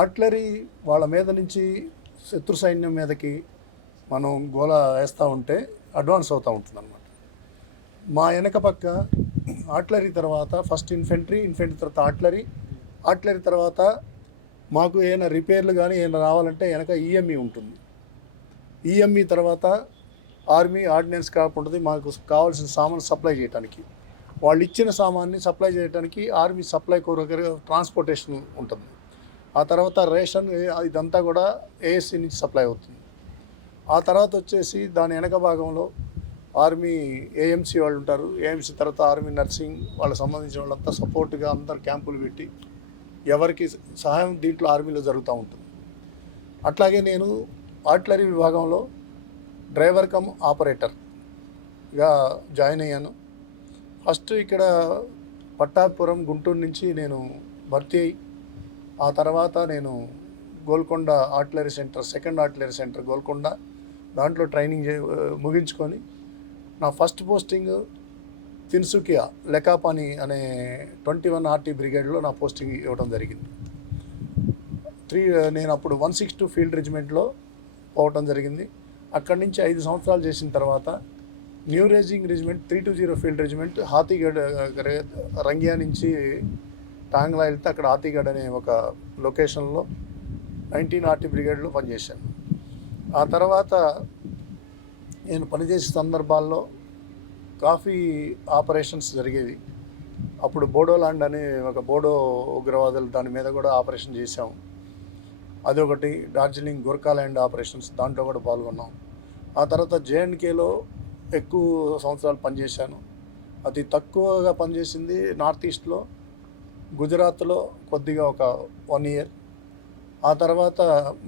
ఆర్టిలరీ వాళ్ళ మీద నుంచి శత్రు సైన్యం మీదకి మనం గోల వేస్తూ ఉంటే అడ్వాన్స్ అవుతూ ఉంటుంది అన్నమాట. మా వెనక పక్క ఆర్టిలరీ తర్వాత ఫస్ట్ ఇన్ఫెంట్రీ తర్వాత ఆర్టిలరీ తర్వాత మాకు ఏమైనా రిపేర్లు కానీ ఏమైనా రావాలంటే వెనక ఈఎంఈ ఉంటుంది. ఈఎంఈ తర్వాత ఆర్మీ ఆర్డినెన్స్ క్రాప్ ఉంటుంది. మాకు కావాల్సిన సామాన్ సప్లై చేయడానికి, వాళ్ళు ఇచ్చిన సామాన్ని సప్లై చేయడానికి ఆర్మీ సప్లై కొరకు ట్రాన్స్పోర్టేషన్ ఉంటుంది. ఆ తర్వాత రేషన్ ఇదంతా కూడా ఏఎస్సీ నుంచి సప్లై అవుతుంది. ఆ తర్వాత వచ్చేసి దాని వెనక భాగంలో ఆర్మీ ఏఎంసీ వాళ్ళు ఉంటారు. ఏఎంసీ తర్వాత ఆర్మీ నర్సింగ్ వాళ్ళకి సంబంధించిన వాళ్ళంతా సపోర్ట్గా అందరు క్యాంపులు పెట్టి ఎవరికి సహాయం దీంట్లో ఆర్మీలో జరుగుతూ ఉంటుంది. అట్లాగే నేను ఆర్టిలరీ విభాగంలో డ్రైవర్ కమ్ ఆపరేటర్గా జాయిన్ అయ్యాను. ఫస్ట్ ఇక్కడ పట్టాపురం గుంటూరు నుంచి నేను భర్తీ అయ్యి ఆ తర్వాత నేను Golconda artillery centre, second artillery centre Golconda, దాంట్లో ట్రైనింగ్ ముగించుకొని నా ఫస్ట్ పోస్టింగ్ తిన్సుకియా లెకాపాని అనే 21 RT బ్రిగేడ్లో నా పోస్టింగ్ ఇవ్వడం జరిగింది. నేను అప్పుడు 162 ఫీల్డ్ రెజిమెంట్లో పోవటం జరిగింది. అక్కడి నుంచి 5 సంవత్సరాలు చేసిన తర్వాత new raising regiment 320 field regiment Hathigarh Rangia నుంచి టాంగ్లా వెళ్తే అక్కడ హాతీగఢ్ అనే ఒక లొకేషన్లో 19 RT బ్రిగేడ్లో పనిచేశాను. ఆ తర్వాత నేను పనిచేసే సందర్భాల్లో కాఫీ ఆపరేషన్స్ జరిగేవి. అప్పుడు బోడోలాండ్ అనే ఒక బోడో ఉగ్రవాదులు దాని మీద కూడా ఆపరేషన్ చేశాము. అదొకటి. డార్జిలింగ్ గోర్ఖాల్యాండ్ ఆపరేషన్స్ దాంట్లో కూడా పాల్గొన్నాం. ఆ తర్వాత జే&కేలో ఎక్కువ సంవత్సరాలు పనిచేశాను. అతి తక్కువగా పనిచేసింది నార్త్ ఈస్ట్లో, గుజరాత్లో కొద్దిగా ఒక 1 ఇయర్. ఆ తర్వాత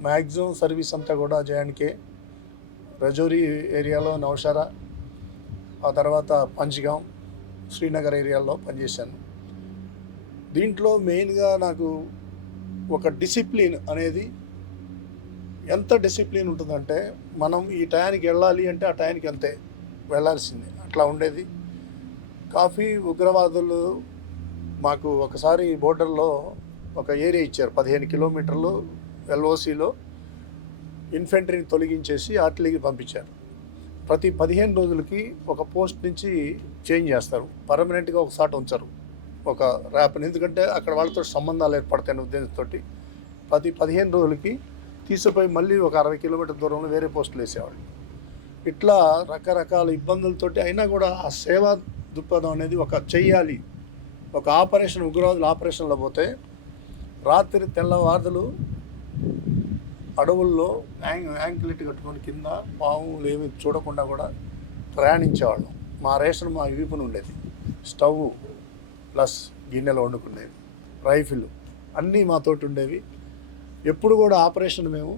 మ్యాక్సిమం సర్వీస్ అంతా కూడా జే&కే, రజౌరీ ఏరియాలో నౌషరా, ఆ తర్వాత పంచ్గాం, శ్రీనగర్ ఏరియాలో పనిచేశాను. దీంట్లో మెయిన్గా నాకు ఒక డిసిప్లిన్ అనేది, ఎంత డిసిప్లిన్ ఉంటుందంటే మనం ఈ టయానికి వెళ్ళాలి అంటే ఆ టయానికి అంతే వెళ్ళాల్సిందే, అట్లా ఉండేది. కాఫీ ఉగ్రవాదులు మాకు ఒకసారి బోర్డర్లో ఒక ఏరియా ఇచ్చారు, 15 కిలోమీటర్లు ఎల్ఓసిలో ఇన్ఫెంట్రీని తొలగించేసి ఆర్టిలరీకి పంపించారు. ప్రతి 15 రోజులకి ఒక పోస్ట్ నుంచి చేంజ్ చేస్తారు, పర్మనెంట్గా ఒక చోట ఉంచరు ఒక ర్యాప్ని, ఎందుకంటే అక్కడ వాళ్ళతో సంబంధాలు ఏర్పడతాయనే ఉద్దేశంతో ప్రతి 15 రోజులకి తీసుకుపోయి మళ్ళీ ఒక 60 కిలోమీటర్ దూరంలో వేరే పోస్టులు వేసేవాళ్ళు. ఇట్లా రకరకాల ఇబ్బందులతోటి అయినా కూడా ఆ సేవా దృక్పథం అనేది ఒక చెయ్యాలి. ఒక ఆపరేషన్, ఉగ్రవాదులు ఆపరేషన్లో పోతే రాత్రి తెల్లవారులు అడవుల్లో యాంకిలెట్ కట్టుకొని కింద పాములు ఏమి చూడకుండా కూడా ప్రయాణించేవాళ్ళం. మా రేషన్ మా వీపున ఉండేది, స్టవ్ ప్లస్ గిన్నెలు వండుకునేవి, రైఫిల్ అన్నీ మాతోటి ఉండేవి. ఎప్పుడు కూడా ఆపరేషన్ మేము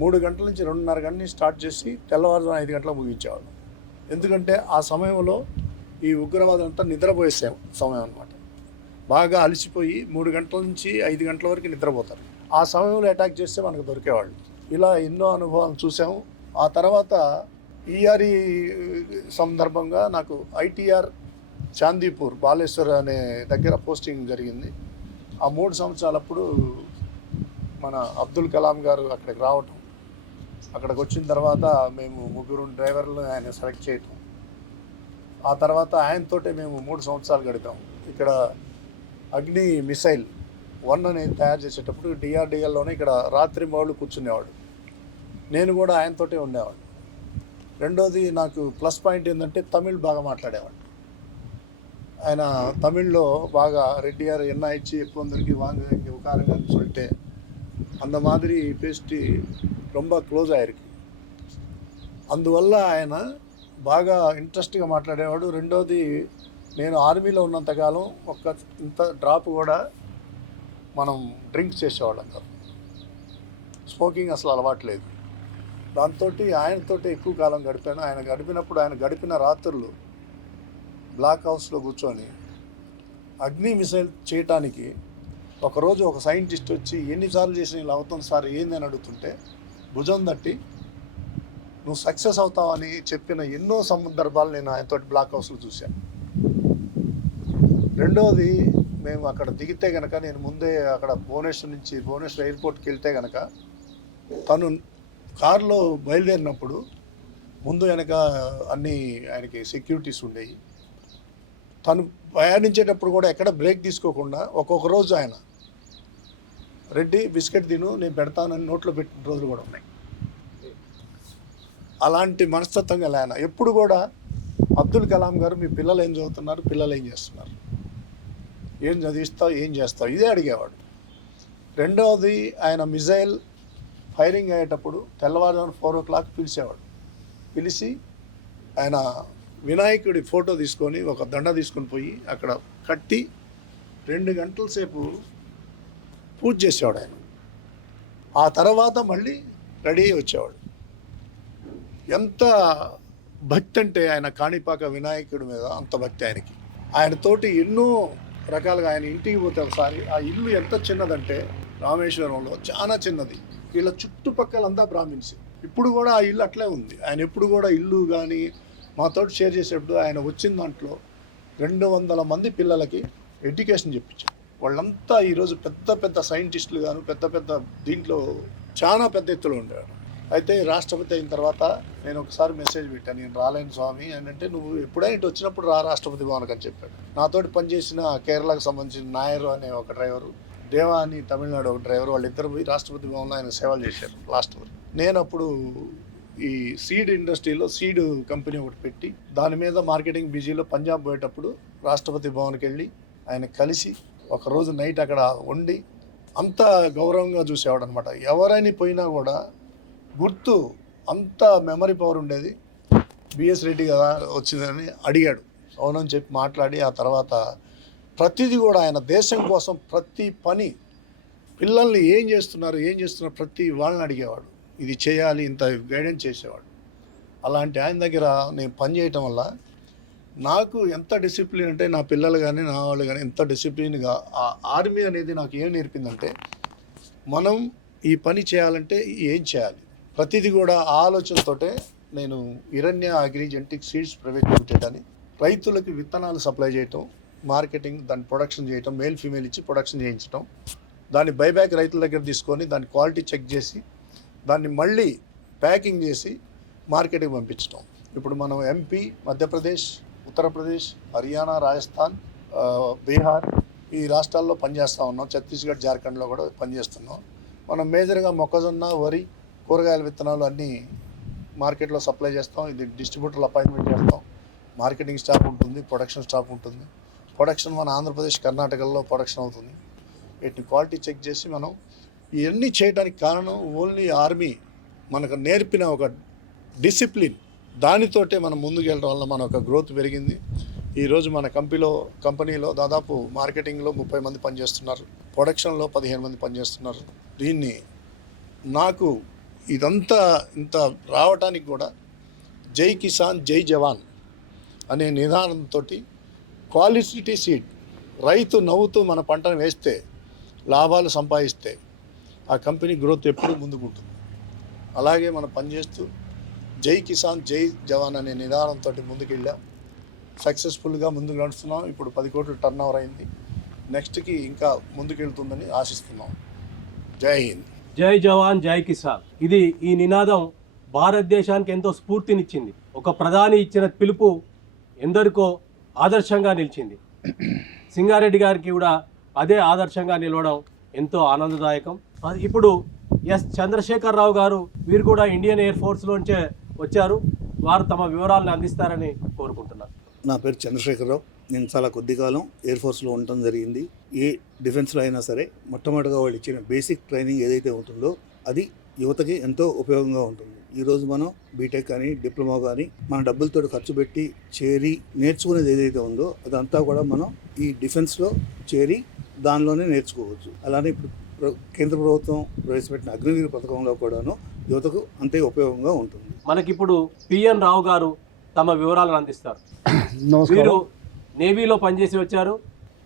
3 గంటల నుంచి 2:30 గంటల నుంచి స్టార్ట్ చేసి తెల్లవారుజామున 5 గంటలకు ముగించేవాళ్ళం. ఎందుకంటే ఆ సమయంలో ఈ ఉగ్రవాదులంతా నిద్రపోయే సమయం అన్నమాట. బాగా అలసిపోయి 3 గంటల నుంచి 5 గంటల వరకు నిద్రపోతారు. ఆ సమయంలో అటాక్ చేస్తే మనకు దొరికేవాళ్ళు. ఇలా ఎన్నో అనుభవాలు చూసాము. ఆ తర్వాత ఈఆర్ఈ సందర్భంగా నాకు ఐటీఆర్ చాందీపూర్ బాలేశ్వర్ అనే దగ్గర పోస్టింగ్ జరిగింది. ఆ 3 సంవత్సరాలప్పుడు మన అబ్దుల్ కలాం గారు అక్కడికి రావటం, అక్కడికి వచ్చిన తర్వాత మేము 3 డ్రైవర్లను ఆయన సెలెక్ట్ చేయటం, ఆ తర్వాత ఆయనతోటే మేము 3 సంవత్సరాలు గడిపాం. ఇక్కడ అగ్ని మిసైల్ 1 అనేది తయారు చేసేటప్పుడు డిఆర్డిఎల్లోనే ఇక్కడ రాత్రి మౌళ్ళు కూర్చునేవాడు. నేను కూడా ఆయనతోటే ఉండేవాడు. రెండోది నాకు ప్లస్ పాయింట్ ఏంటంటే తమిళ్ బాగా మాట్లాడేవాడు. ఆయన తమిళ్లో బాగా రెడ్డియార్ என்ன ஆயிடுச்சு எப்போ வந்திருக்கு வாங்க இங்கே உட்காருங்கன்னு சொல்லிட்டு அந்த மாதிரி பேசி ரொம்ப క్లోజ్ అయ్యారు. అందువల్ల ఆయన బాగా ఇంట్రెస్ట్గా మాట్లాడేవాడు. రెండోది నేను ఆర్మీలో ఉన్నంతకాలం ఇంత డ్రాప్ కూడా మనం డ్రింక్ చేసేవాళ్ళం కాదు. స్మోకింగ్ అసలు అలవాట్లేదు. దాంతో ఆయనతో ఎక్కువ కాలం గడిపాను. ఆయన గడిపిన రాత్రులు బ్లాక్ హౌస్లో కూర్చొని అగ్ని మిసైల్ చేయటానికి ఒకరోజు ఒక సైంటిస్ట్ వచ్చి ఎన్నిసార్లు చేసిన ఇలా అవుతుంది సార్ ఏంది అని అడుగుతుంటే భుజం తట్టి నువ్వు సక్సెస్ అవుతావని చెప్పిన ఎన్నో సందర్భాలు నేను ఆయనతో బ్లాక్ హౌస్లో చూశాను. రెండోది మేము అక్కడ దిగితే కనుక నేను ముందే అక్కడ భువనేశ్వర్ ఎయిర్పోర్ట్కి వెళ్తే కనుక తను కారులో బయలుదేరినప్పుడు ముందు వెనక అన్నీ ఆయనకి సెక్యూరిటీస్ ఉండేవి. తను ప్రయాణించేటప్పుడు కూడా ఎక్కడ బ్రేక్ తీసుకోకుండా ఒక్కొక్క రోజు ఆయన రెడ్డి బిస్కెట్ తిను నేను పెడతానని నోట్లో పెట్టిన రోజులు కూడా ఉన్నాయి. అలాంటి మనస్తత్వం గల ఆయన ఎప్పుడు కూడా అబ్దుల్ కలాం గారు మీ పిల్లలు ఏం చదువుతున్నారు, పిల్లలు ఏం చేస్తున్నారు, ఏం చదివిస్తావు, ఏం చేస్తావు, ఇదే అడిగేవాడు. రెండవది ఆయన మిజైల్ ఫైరింగ్ అయ్యేటప్పుడు తెల్లవారుజామున 4 o'clock పిలిచేవాడు. పిలిచి ఆయన వినాయకుడి ఫోటో తీసుకొని ఒక దండ తీసుకొని పోయి అక్కడ కట్టి 2 గంటల సేపు పూజ చేసేవాడు ఆయన. ఆ తర్వాత మళ్ళీ రెడీ వచ్చేవాడు. ఎంత భక్తి అంటే ఆయన కాణిపాక వినాయకుడి మీద అంత భక్తి ఆయనకి. ఆయనతోటి ఎన్నో రకాలుగా ఆయన ఇంటికి పోతే ఒకసారి ఆ ఇల్లు ఎంత చిన్నదంటే రామేశ్వరంలో చాలా చిన్నది. వీళ్ళ చుట్టుపక్కలంతా బ్రాహ్మిన్స్. ఇప్పుడు కూడా ఆ ఇల్లు అట్లే ఉంది. ఆయన ఎప్పుడు కూడా ఇల్లు కానీ మాతో షేర్ చేసేటప్పుడు ఆయన వచ్చిన దాంట్లో 200 మంది పిల్లలకి ఎడ్యుకేషన్ చెప్పించారు. వాళ్ళంతా ఈరోజు పెద్ద పెద్ద సైంటిస్టులు గాను పెద్ద దీంట్లో చాలా పెద్ద ఎత్తులో ఉండేవారు. అయితే రాష్ట్రపతి అయిన తర్వాత నేను ఒకసారి మెసేజ్ పెట్టాను, నేను రాలేను స్వామి అని అంటే, నువ్వు ఎప్పుడైనా ఇటు వచ్చినప్పుడు రాష్ట్రపతి భవన్కి అని చెప్పాడు. నాతోటి పనిచేసిన కేరళకు సంబంధించిన నాయర్ అనే ఒక డ్రైవరు, దేవా అని తమిళనాడు ఒక డ్రైవర్, వాళ్ళిద్దరు పోయి రాష్ట్రపతి భవన్లో ఆయన సేవలు చేశారు లాస్ట్ వరకు. నేను అప్పుడు ఈ సీడ్ ఇండస్ట్రీలో సీడ్ కంపెనీ ఒకటి పెట్టి దాని మీద మార్కెటింగ్ బిజీలో పంజాబ్ పోయేటప్పుడు రాష్ట్రపతి భవన్కి వెళ్ళి ఆయన కలిసి ఒకరోజు నైట్ అక్కడ వండి అంత గౌరవంగా చూసేవాడు అనమాట. ఎవరైనా పోయినా కూడా గుర్తు అంత మెమరీ పవర్ ఉండేది. బిఎస్ రెడ్డి కదా వచ్చిందని అడిగాడు, అవునని చెప్పి మాట్లాడి ఆ తర్వాత ప్రతిదీ కూడా ఆయన దేశం కోసం ప్రతి పని, పిల్లల్ని ఏం చేస్తున్నారు ప్రతి వాళ్ళని అడిగేవాడు, ఇది చేయాలి, ఇంత గైడెన్స్ చేసేవాడు. అలాంటి ఆయన దగ్గర నేను పనిచేయటం వల్ల నాకు ఎంత డిసిప్లిన్ అంటే నా పిల్లలు కానీ నా వాళ్ళు కానీ ఎంత డిసిప్లిన్గా ఆ ఆర్మీ అనేది నాకు ఏం నేర్పిందంటే, మనం ఈ పని చేయాలంటే ఏం చేయాలి ప్రతిదీ కూడా ఆలోచనతోటే. నేను హిరణ్య agri genetic seeds private limited అని రైతులకు విత్తనాలు సప్లై చేయటం, మార్కెటింగ్, దాన్ని ప్రొడక్షన్ చేయటం, మేల్ ఫీమేల్ ఇచ్చి ప్రొడక్షన్ చేయించడం, దాన్ని బైబ్యాక్ రైతుల దగ్గర తీసుకొని దాని క్వాలిటీ చెక్ చేసి దాన్ని మళ్ళీ ప్యాకింగ్ చేసి మార్కెట్కి పంపించడం. ఇప్పుడు మనం ఎంపీ, మధ్యప్రదేశ్, ఉత్తరప్రదేశ్, హర్యానా, రాజస్థాన్, బీహార్ ఈ రాష్ట్రాల్లో పనిచేస్తూ ఉన్నాం. ఛత్తీస్గఢ్, జార్ఖండ్లో కూడా పనిచేస్తున్నాం. మనం మేజర్గా మొక్కజొన్న, వరి, కూరగాయల విత్తనాలు అన్నీ మార్కెట్లో సప్లై చేస్తాం. ఇది డిస్ట్రిబ్యూటర్లు అపాయింట్మెంట్ చేస్తాం. మార్కెటింగ్ స్టాఫ్ ఉంటుంది, ప్రొడక్షన్ స్టాఫ్ ఉంటుంది. ప్రొడక్షన్ మన ఆంధ్రప్రదేశ్, కర్ణాటకలో ప్రొడక్షన్ అవుతుంది. వీటిని క్వాలిటీ చెక్ చేసి మనం ఇవన్నీ చేయడానికి కారణం ఓన్లీ ఆర్మీ మనకు నేర్పిన ఒక డిసిప్లిన్. దానితోటే మనం ముందుకు వెళ్ళడం వల్ల మన ఒక గ్రోత్ పెరిగింది. ఈరోజు మన కంపెనీలో దాదాపు మార్కెటింగ్లో 30 మంది పనిచేస్తున్నారు, ప్రొడక్షన్లో 15 మంది పనిచేస్తున్నారు. దీన్ని నాకు ఇదంతా ఇంత రావటానికి కూడా జై కిసాన్ జై జవాన్ అనే నిదానంతో క్వాలిటీ సీడ్ రైతు నవ్వుతూ మన పంటను వేస్తే లాభాలు సంపాదిస్తే ఆ కంపెనీ గ్రోత్ ఎప్పుడూ ముందుకుంటుంది. అలాగే మనం పనిచేస్తూ జై కిసాన్ జై జవాన్ అనే నిదానంతో ముందుకెళ్ళాం. సక్సెస్ఫుల్గా ముందుకు నడుస్తున్నాం. ఇప్పుడు 10 కోట్ల టర్న్ ఓవర్ అయింది. నెక్స్ట్కి ఇంకా ముందుకెళ్తుందని ఆశిస్తున్నాం. జై హింద్. జై జవాన్ జై కిసాన్. ఈ నినాదం భారతదేశానికి ఎంతో స్ఫూర్తినిచ్చింది. ఒక ప్రధాని ఇచ్చిన పిలుపు ఎందరికో ఆదర్శంగా నిలిచింది. సింగారెడ్డి గారికి కూడా అదే ఆదర్శంగా నిలవడం ఎంతో ఆనందదాయకం. ఇప్పుడు ఎస్ చంద్రశేఖర్ రావు గారు, వీరు కూడా ఇండియన్ ఎయిర్ ఫోర్స్లోంచే వచ్చారు. వారు తమ వివరాలను అందిస్తారని కోరుకుంటున్నారు. నా పేరు చంద్రశేఖరరావు. నేను చాలా కొద్ది కాలం ఎయిర్ ఫోర్స్లో ఉండటం జరిగింది. ఏ డిఫెన్స్లో అయినా సరే మొట్టమొదటిగా వాళ్ళు ఇచ్చిన బేసిక్ ట్రైనింగ్ ఏదైతే ఉంటుందో అది యువతకి ఎంతో ఉపయోగంగా ఉంటుంది. ఈరోజు మనం బీటెక్ కానీ డిప్లొమా కానీ మన డబ్బులతో ఖర్చు పెట్టి చేరి నేర్చుకునేది ఏదైతే ఉందో అదంతా కూడా మనం ఈ డిఫెన్స్లో చేరి దానిలోనే నేర్చుకోవచ్చు. అలానే ఇప్పుడు కేంద్ర ప్రభుత్వం ప్రవేశపెట్టిన అగ్నివీర్ పథకంలో కూడాను యువతకు అంతే ఉపయోగంగా ఉంటుంది. మనకిప్పుడు పిఎన్ రావు గారు తమ వివరాలను అందిస్తారు. వీరు నేవీలో పనిచేసి వచ్చారు.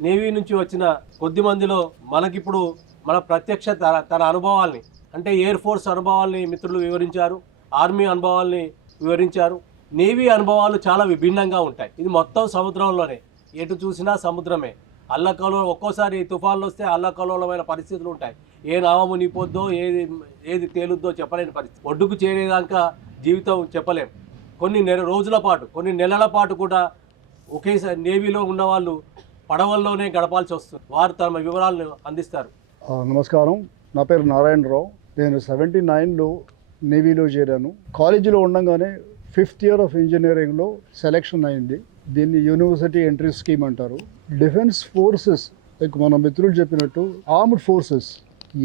నేవీ నుంచి వచ్చిన కొద్ది మందిలో మనకిప్పుడు మన ప్రత్యక్ష తన అనుభవాల్ని, అంటే ఎయిర్ ఫోర్స్ అనుభవాల్ని మిత్రులు వివరించారు, ఆర్మీ అనుభవాల్ని వివరించారు. నేవీ అనుభవాలు చాలా విభిన్నంగా ఉంటాయి. ఇది మొత్తం సముద్రంలోనే, ఎటు చూసినా సముద్రమే. అల్లకల్లోలం, ఒక్కోసారి తుఫాన్లు వస్తే అల్లకల్లోలమైన పరిస్థితులు ఉంటాయి. ఏ నావ మునిగిపోద్దో ఏది తేలుద్దో చెప్పలేని పరిస్థితి. ఒడ్డుకు చేరేదాకా జీవితం చెప్పలేం. కొన్ని రోజుల పాటు, కొన్ని నెలల పాటు కూడా ఒకేసారి నేవీలో ఉన్న వాళ్ళు పడవల్లోనే గడపాల్సి వస్తుంది. వారు తమ వివరాలను అందిస్తారు. నమస్కారం, నా పేరు నారాయణరావు. నేను 79లో నేవీలో చేరాను. కాలేజీలో ఉండగానే 5th ఇయర్ ఆఫ్ ఇంజనీరింగ్లో సెలెక్షన్ అయింది. దీన్ని యూనివర్సిటీ ఎంట్రీ స్కీమ్ అంటారు. డిఫెన్స్ ఫోర్సెస్, లైక్ మన మిత్రులు చెప్పినట్టు ఆర్మ్డ్ ఫోర్సెస్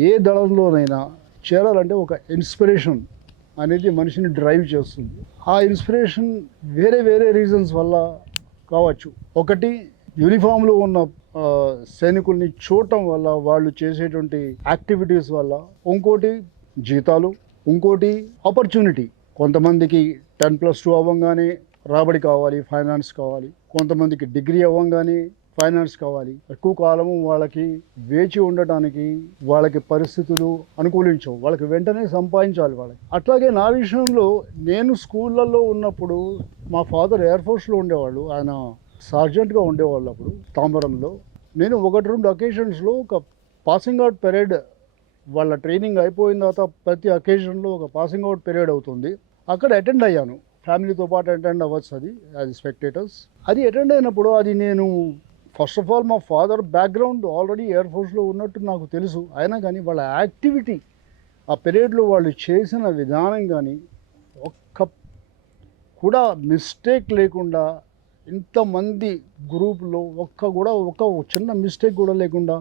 ఏ దళంలోనైనా చేరాలంటే ఒక ఇన్స్పిరేషన్ అనేది మనిషిని డ్రైవ్ చేస్తుంది. ఆ ఇన్స్పిరేషన్ వేరే వేరే రీజన్స్ వల్ల కావచ్చు. ఒకటి, యూనిఫామ్లో ఉన్న సైనికుల్ని చూడటం వల్ల, వాళ్ళు చేసేటువంటి యాక్టివిటీస్ వల్ల. ఇంకోటి జీతాలు, ఇంకోటి ఆపర్చునిటీ. కొంతమందికి 10+2 అవ్వగానే రాబడి కావాలి, ఫైనాన్స్ కావాలి. కొంతమందికి డిగ్రీ అవ్వగానే ఫైనాన్స్ కావాలి. ఎక్కువ కాలం వాళ్ళకి వేచి ఉండటానికి వాళ్ళకి పరిస్థితులు అనుకూలించవు. వాళ్ళకి వెంటనే సంపాదించాలి వాళ్ళకి. అట్లాగే నా విషయంలో, నేను స్కూళ్ళల్లో ఉన్నప్పుడు మా ఫాదర్ ఎయిర్ ఫోర్స్లో ఉండేవాళ్ళు. ఆయన సార్జెంట్గా ఉండేవాళ్ళు అప్పుడు తాంబరంలో. నేను 1-2 అకేషన్స్లో ఒక పాసింగ్ అవుట్ పెరేడ్, వాళ్ళ ట్రైనింగ్ అయిపోయిన తర్వాత ప్రతి అకేషన్లో ఒక పాసింగ్ అవుట్ పెరేడ్ అవుతుంది. అక్కడ అటెండ్ అయ్యాను. ఫ్యామిలీతో పాటు అటెండ్ అవ్వచ్చు అది, యాజ్ స్పెక్టేటర్స్. అది అటెండ్ అయినప్పుడు అది నేను ఫస్ట్ ఆఫ్ ఆల్ మా ఫాదర్ బ్యాక్గ్రౌండ్ ఆల్రెడీ ఎయిర్ ఫోర్స్లో ఉన్నట్టు నాకు తెలుసు. అయినా కానీ వాళ్ళ యాక్టివిటీ, ఆ పెరేడ్లో వాళ్ళు చేసిన విధానం కానీ, ఒక్క కూడా మిస్టేక్ లేకుండా, ఇంతమంది గ్రూప్లో ఒక చిన్న మిస్టేక్ కూడా లేకుండా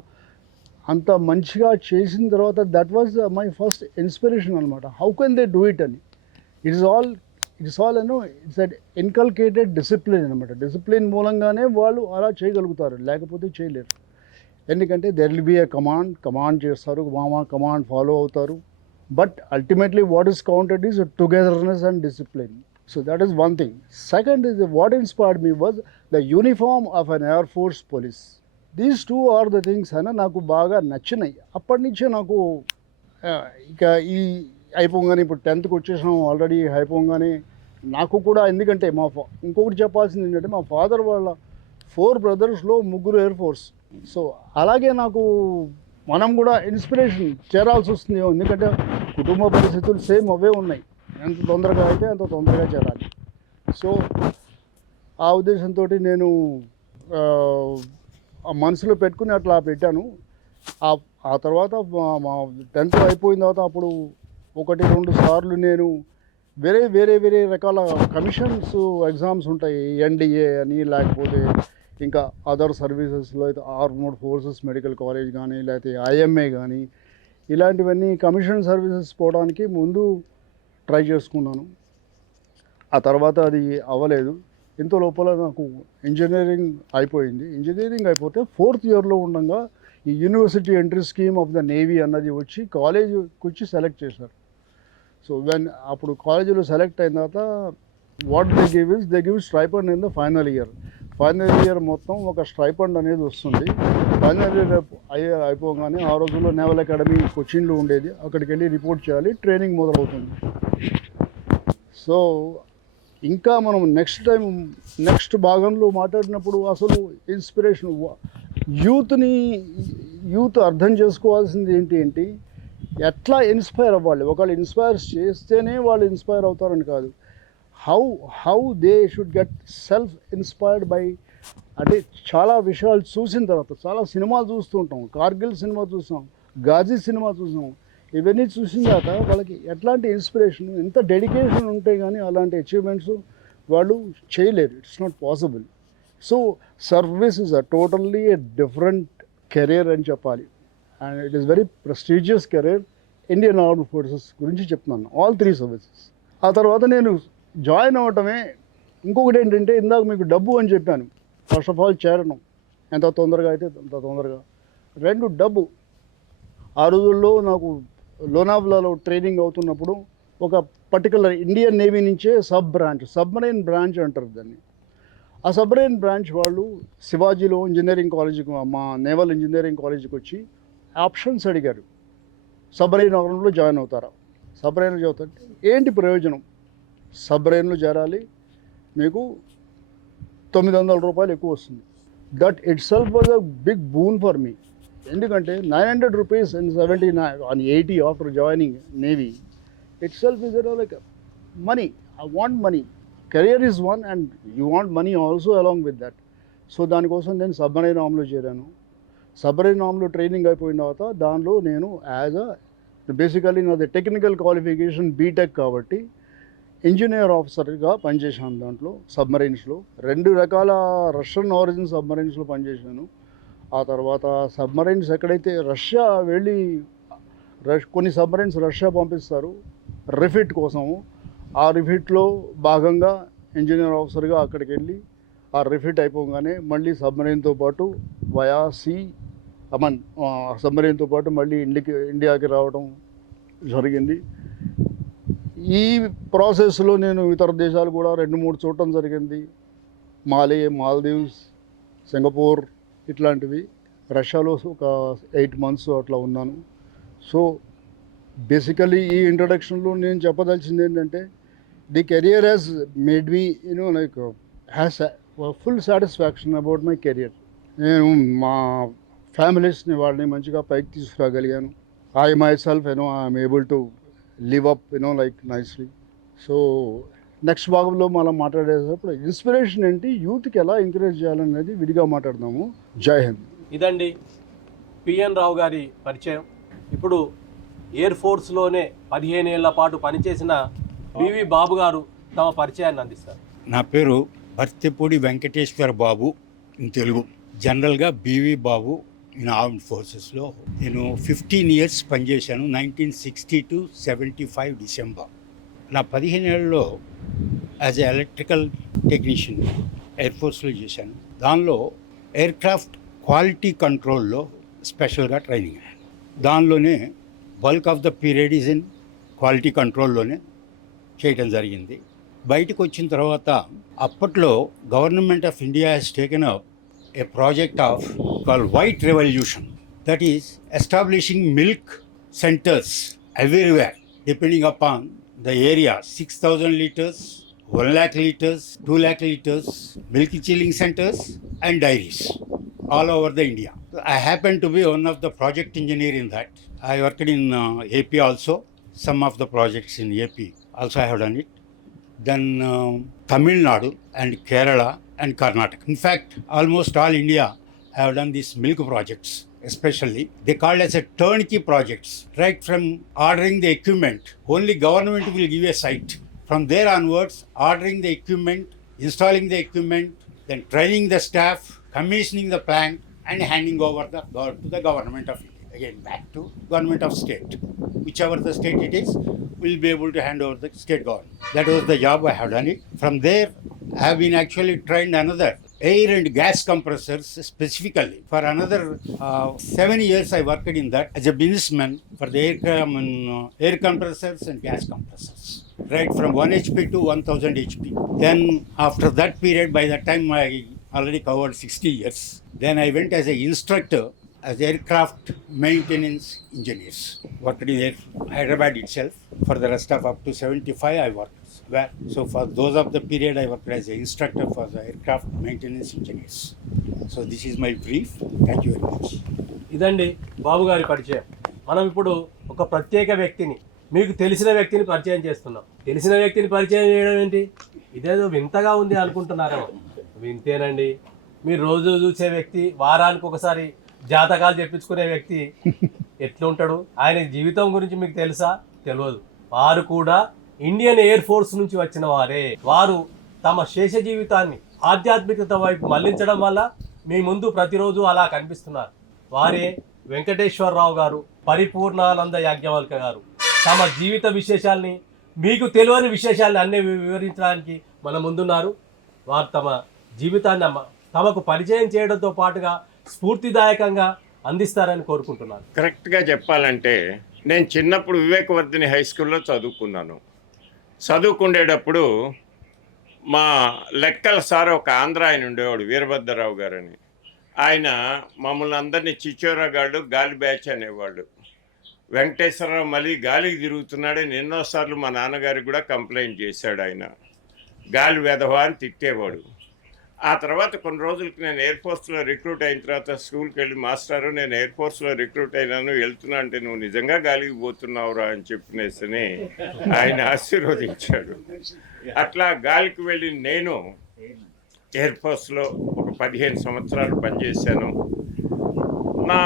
అంత మంచిగా చేసిన తర్వాత that was my first inspiration అనమాట. How can they do it అని. It's all it's that inculcated discipline అనమాట. డిసిప్లిన్ మూలంగానే వాళ్ళు అలా చేయగలుగుతారు, లేకపోతే చేయలేరు. ఎందుకంటే there will be a command చేస్తారు, కమాండ్ ఫాలో అవుతారు. But ultimately what is counted is togetherness and discipline. So that is one thing. Second is what inspired me was the uniform of an Air Force police. These two are the things నాకు బాగా నచ్చినాయి. అప్పటి నుంచే నాకు ఇక ఈ అయిపోగానే, ఇప్పుడు 10th వచ్చేసాం ఆల్రెడీ అయిపోగానే నాకు కూడా, ఎందుకంటే ఇంకొకటి చెప్పాల్సింది ఏంటంటే మా ఫాదర్ వాళ్ళ 4 బ్రదర్స్లో 3 ఎయిర్ ఫోర్స్. సో అలాగే నాకు మనం కూడా ఇన్స్పిరేషన్ చేరాల్సి వస్తుంది. ఎందుకంటే కుటుంబ పరిస్థితులు సేమ్ అవే ఉన్నాయి. ఎంత తొందరగా అయితే అంత తొందరగా చేరాలి. సో ఆ ఉద్దేశంతో నేను మనసులో పెట్టుకుని అట్లా పెట్టాను. ఆ తర్వాత మా 10th అయిపోయిన తర్వాత అప్పుడు 1-2 సార్లు నేను వేరే రకాల కమిషన్స్ ఎగ్జామ్స్ ఉంటాయి. ఎన్డిఏ అని, లేకపోతే ఇంకా అదర్ సర్వీసెస్లో అయితే ఆర్మ్డ్ ఫోర్సెస్ మెడికల్ కాలేజ్ కానీ, లేకపోతే ఐఎంఏ కానీ, ఇలాంటివన్నీ కమిషన్ సర్వీసెస్ పోవడానికి ముందు ట్రై చేసుకున్నాను. ఆ తర్వాత అది అవ్వలేదు. ఇంత లోపల నాకు ఇంజనీరింగ్ అయిపోయింది. ఇంజనీరింగ్ అయిపోతే 4th ఇయర్లో ఉండగా ఈ university entry scheme of the navy అన్నది వచ్చి కాలేజీకి వచ్చి సెలెక్ట్ చేశారు. సో అప్పుడు కాలేజీలో సెలెక్ట్ అయిన తర్వాత what they give stipend in the final year. Final year మొత్తం ఒక స్ట్రైపండ్ అనేది వస్తుంది. ఫైనల్ ఇయర్ అయిపోగానే ఆ రోజుల్లో నేవల్ అకాడమీ కొచ్చిన్లో ఉండేది, అక్కడికి వెళ్ళి రిపోర్ట్ చేయాలి, ట్రైనింగ్ మొదలవుతుంది. సో ఇంకా మనం నెక్స్ట్ భాగంలో మాట్లాడినప్పుడు అసలు ఇన్స్పిరేషన్ యూత్ అర్థం చేసుకోవాల్సింది ఏంటి ఎట్లా ఇన్స్పైర్ అవ్వాలి. ఒకళ్ళు ఇన్స్పైర్ చేస్తేనే వాళ్ళు ఇన్స్పైర్ అవుతారని కాదు, how they should get self inspired by. అంటే చాలా విషయాలు చూసిన తర్వాత, చాలా సినిమాలు చూస్తూ ఉంటాం, కార్గిల్ సినిమా చూసాం, గాజీ సినిమా చూసాం, ఇవన్నీ చూసిన తర్వాత వాళ్ళకి ఎట్లాంటి ఇన్స్పిరేషన్, ఎంత డెడికేషన్ ఉంటే కానీ అలాంటి అచీవ్మెంట్స్ వాళ్ళు చేయలేరు. It's not possible. So service is totally a different career అని చెప్పాలి. And it is very prestigious career. Indian armed forces గురించి చెప్తున్నాను, ఆల్ 3 సర్వీసెస్. ఆ తర్వాత నేను జాయిన్ అవ్వటమే. ఇంకొకటి ఏంటంటే, ఇందాక మీకు డబ్బు అని చెప్పాను. ఫస్ట్ ఆఫ్ ఆల్ చేరడం ఎంత తొందరగా అయితే అంత తొందరగా. 2 డబ్బు. ఆ రోజుల్లో నాకు లోనావ్లాలో ట్రైనింగ్ అవుతున్నప్పుడు ఒక పర్టికులర్ ఇండియన్ నేవీ నుంచే సబ్మరైన్ బ్రాంచ్ అంటారు దాన్ని. ఆ సబ్మరైన్ బ్రాంచ్ వాళ్ళు శివాజీలో ఇంజనీరింగ్ కాలేజీకి, మా నేవల్ ఇంజనీరింగ్ కాలేజీకి వచ్చి ఆప్షన్స్ అడిగారు. సబ్మరైన్ ఆర్మీలో జాయిన్ అవుతారా, సబ్మరైన్లో చదువుతారంటే ఏంటి ప్రయోజనం, సబ్మరైన్లో చేరాలి, మీకు 900 రూపాయలు ఎక్కువ వస్తుంది. That itself was a big boon for me. ఎందుకంటే 900 rupees in 79 on 80 after joining Navy itself is like money. I want money. Career is one and you want money also along with that. So దానికోసం నేను submarine ఆర్మ్లో చేరాను. Submarine ఆర్మ్లో training అయిపోయిన తర్వాత దానిలో నేను basically నాది technical qualification BTech కాబట్టి engineer ఆఫీసర్గా పనిచేశాను. దాంట్లో సబ్మరైన్స్లో 2 రకాల రష్యన్ ఆరిజిన్ సబ్మరైన్స్లో పనిచేశాను. ఆ తర్వాత సబ్మరైన్స్ ఎక్కడైతే రష్యా వెళ్ళి కొన్ని సబ్మరైన్స్ రష్యా పంపిస్తారు రిఫిట్ కోసము, ఆ రిఫిట్లో భాగంగా ఇంజనీర్ ఆఫీసర్గా అక్కడికి వెళ్ళి ఆ రిఫిట్ అయిపోగానే మళ్ళీ సబ్మరైన్తో పాటు వయా సీ సబ్మరైన్తో పాటు మళ్ళీ ఇండియాకి రావడం జరిగింది. ఈ ప్రాసెస్లో నేను ఇతర దేశాలు కూడా 2-3 చూడటం జరిగింది. మాల్దీవ్స్, సింగపూర్ ఇట్లాంటివి. రష్యాలో ఒక 8 months అట్లా ఉన్నాను. సో బేసికలీ ఈ ఇంట్రడక్షన్లో నేను చెప్పదలిచింది ఏంటంటే, the career has made me has full satisfaction about my career. నేను మా ఫ్యామిలీస్ని వాళ్ళని మంచిగా పైకి తీసుకురాగలిగాను. I myself I'm able to live up nicely. So next భాగంలో మనం మాట్లాడేటప్పుడు ఇన్స్పిరేషన్ ఏంటి, యూత్కి ఎలా ఎంకరేజ్ చేయాలనేది విడిగా మాట్లాడదాము. జై హింద్. ఇదండి పిఎన్ రావు గారి పరిచయం. ఇప్పుడు ఎయిర్ ఫోర్స్లోనే 15 ఏళ్ల పాటు పనిచేసిన బివి బాబు గారు తమ పరిచయాన్ని అందిస్తారు. నా పేరు భర్తిపూడి వెంకటేశ్వర బాబు, ఇన్ తెలుగు. జనరల్గా బివి బాబు ఇన్ ఆర్మ్డ్ ఫోర్సెస్లో నేను 15 years పనిచేశాను. 1960 to 75 December. నా 15 ఏళ్ళలో as a electrical technician air ఫోర్స్లో చేశాను. దానిలో ఎయిర్క్రాఫ్ట్ క్వాలిటీ కంట్రోల్లో స్పెషల్గా ట్రైనింగ్ అయ్యాను. దానిలోనే bulk of the period is in quality కంట్రోల్లోనే చేయటం జరిగింది. బయటకు వచ్చిన తర్వాత అప్పట్లో government of India has taken up a project of called White Revolution, that is establishing milk centers everywhere depending upon the area. 6,000 liters, 1 lakh liters, 2 lakh liters milk chilling centers and dairies all over the India. I happen to be one of the project engineer in that. I worked in AP also. Some of the projects in AP also I have done it. Then Tamil Nadu and Kerala and Karnataka. In fact, almost all India have done these milk projects, especially. They called as a turnkey projects. Right from ordering the equipment, only government will give a site. From there onwards, ordering the equipment, installing the equipment, then training the staff, commissioning the plant, and handing over to the government of India. Again, back to government of state. Whichever the state it is, we'll be able to hand over the state government. That was the job I have done it. From there, I have been actually trained another air and gas compressors specifically. For another 7 years, I worked in that as a businessman for the air compressors and gas compressors. Right from 1 HP to 1000 HP. Then after that period, by the time I already covered 60 years. Then I went as an instructor as aircraft maintenance engineers. Worked in Hyderabad itself. For the rest of up to 75 I worked. So for those of the period I worked as an instructor for the aircraft maintenance engineers. So this is my brief. Thank you very much. ఇదండి బాబు గారి పరిచయం. మనం ఇప్పుడు ఒక ప్రత్యేక వ్యక్తిని, మీకు తెలిసిన వ్యక్తిని పరిచయం చేస్తున్నాం. తెలిసిన వ్యక్తిని పరిచయం చేయడం ఏంటి, ఇదేదో వింతగా ఉంది అనుకుంటున్నారేమో. వింతేనండి. మీరు రోజు చూసే వ్యక్తి, వారానికి ఒకసారి జాతకాలు చెప్పించుకునే వ్యక్తి ఎట్లుంటాడు, ఆయన జీవితం గురించి మీకు తెలుసా? తెలియదు. వారు కూడా ఇండియన్ ఎయిర్ ఫోర్స్ నుంచి వచ్చిన వారే. వారు తమ శేష జీవితాన్ని ఆధ్యాత్మికత వైపు మళ్లించడం వల్ల మీ ముందు ప్రతిరోజు అలా కనిపిస్తున్నారు. వారే వెంకటేశ్వరరావు గారు, పరిపూర్ణానంద యాజ్ఞవల్క గారు. తమ జీవిత విశేషాల్ని, మీకు తెలియని విశేషాలని అన్నీ వివరించడానికి మన ముందున్నారు. వారు తమ జీవితాన్ని తమకు పరిచయం చేయడంతో పాటుగా స్ఫూర్తిదాయకంగా అందిస్తారని కోరుకుంటున్నాను. కరెక్ట్గా చెప్పాలంటే నేను చిన్నప్పుడు వివేకవర్ధిని హై స్కూల్లో చదువుకున్నాను. చదువుకునేటప్పుడు మా లెక్కల సార్ ఒక ఆంధ్ర ఆయన ఉండేవాడు, వీరభద్రరావు గారని. ఆయన మమ్మల్ని అందరినీ చిచ్చోరగాళ్ళు, గాలి బ్యాచ్ అనేవాళ్ళు. వెంకటేశ్వరరావు మళ్ళీ గాలికి తిరుగుతున్నాడని ఎన్నోసార్లు మా నాన్నగారికి కూడా కంప్లైంట్ చేశాడు. ఆయన గాలి వెధవా అని తిట్టేవాడు. ఆ తర్వాత కొన్ని రోజులకి నేను ఎయిర్ ఫోర్స్లో రిక్రూట్ అయిన తర్వాత స్కూల్కి వెళ్ళి, మాస్టారు నేను ఎయిర్ ఫోర్స్లో రిక్రూట్ అయినాను, వెళ్తున్నా అంటే నువ్వు నిజంగా గాలికి పోతున్నావురా అని చెప్పినేసని ఆయన ఆశీర్వదించాడు. అట్లా గాలికి వెళ్ళి నేను ఎయిర్ ఫోర్స్లో ఒక 15 సంవత్సరాలు పనిచేశాను. నా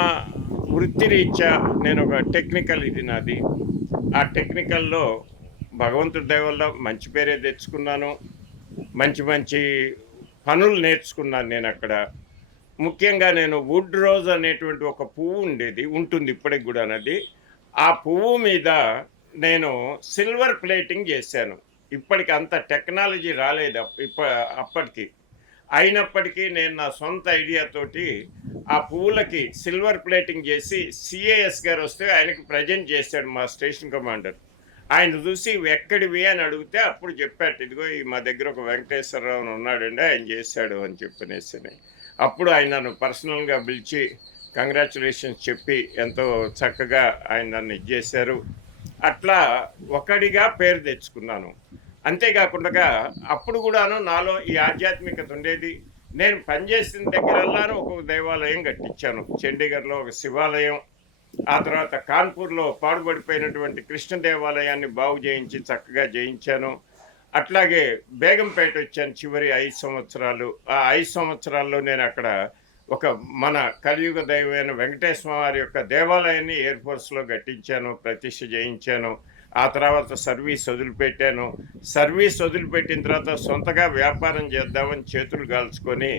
వృత్తిరీత్యా నేను ఒక టెక్నికల్, ఇది నాది. ఆ టెక్నికల్లో భగవంతుడి దయ వల్ల మంచి పేరే తెచ్చుకున్నాను. మంచి మంచి పనులు నేర్చుకున్నాను నేను అక్కడ. ముఖ్యంగా నేను వుడ్ రోజ్ అనేటువంటి ఒక పువ్వు ఉంటుంది ఇప్పటికి కూడా అది. ఆ పువ్వు మీద నేను సిల్వర్ ప్లేటింగ్ చేశాను. ఇప్పటికి అంత టెక్నాలజీ రాలేదు అప్పటికి. అయినప్పటికీ నేను నా సొంత ఐడియాతోటి ఆ పువ్వులకి సిల్వర్ ప్లేటింగ్ చేసి సిఏఎస్ గారు వస్తే ఆయనకి ప్రజెంట్ చేశాడు మా స్టేషన్ కమాండర్. ఆయన చూసి ఎక్కడివి అని అడిగితే అప్పుడు చెప్పాడు, ఇదిగో మా దగ్గర ఒక వెంకటేశ్వరరావు ఉన్నాడండి, ఆయన చేశాడు అని చెప్పనేసి. అప్పుడు ఆయన నన్ను పర్సనల్గా పిలిచి కంగ్రాచులేషన్స్ చెప్పి ఎంతో చక్కగా ఆయన నన్ను ఇచ్చేశారు. అట్లా ఒకడిగా పేరు తెచ్చుకున్నాను. అంతేకాకుండా అప్పుడు కూడాను నాలో ఈ ఆధ్యాత్మికత ఉండేది. నేను పనిచేసిన దగ్గరల్లాను ఒక దేవాలయం కట్టించాను. చండీగఢ్లో ఒక శివాలయం, ఆ తర్వాత కాన్పూర్లో పాడుబడిపోయినటువంటి కృష్ణ దేవాలయాన్ని బాగు చేయించి చక్కగా చేయించాను. అట్లాగే బేగంపేట వచ్చాను చివరి 5 సంవత్సరాలు. ఆ 5 సంవత్సరాల్లో నేను అక్కడ ఒక మన కలియుగ దైవమైన వెంకటేశ్వర వారి యొక్క దేవాలయాన్ని ఎయిర్ ఫోర్స్లో కట్టించాను, ప్రతిష్ఠ చేయించాను. ఆ తర్వాత సర్వీస్ వదిలిపెట్టాను. సర్వీస్ వదిలిపెట్టిన తర్వాత సొంతగా వ్యాపారం చేద్దామని చేతులు కాల్చుకొని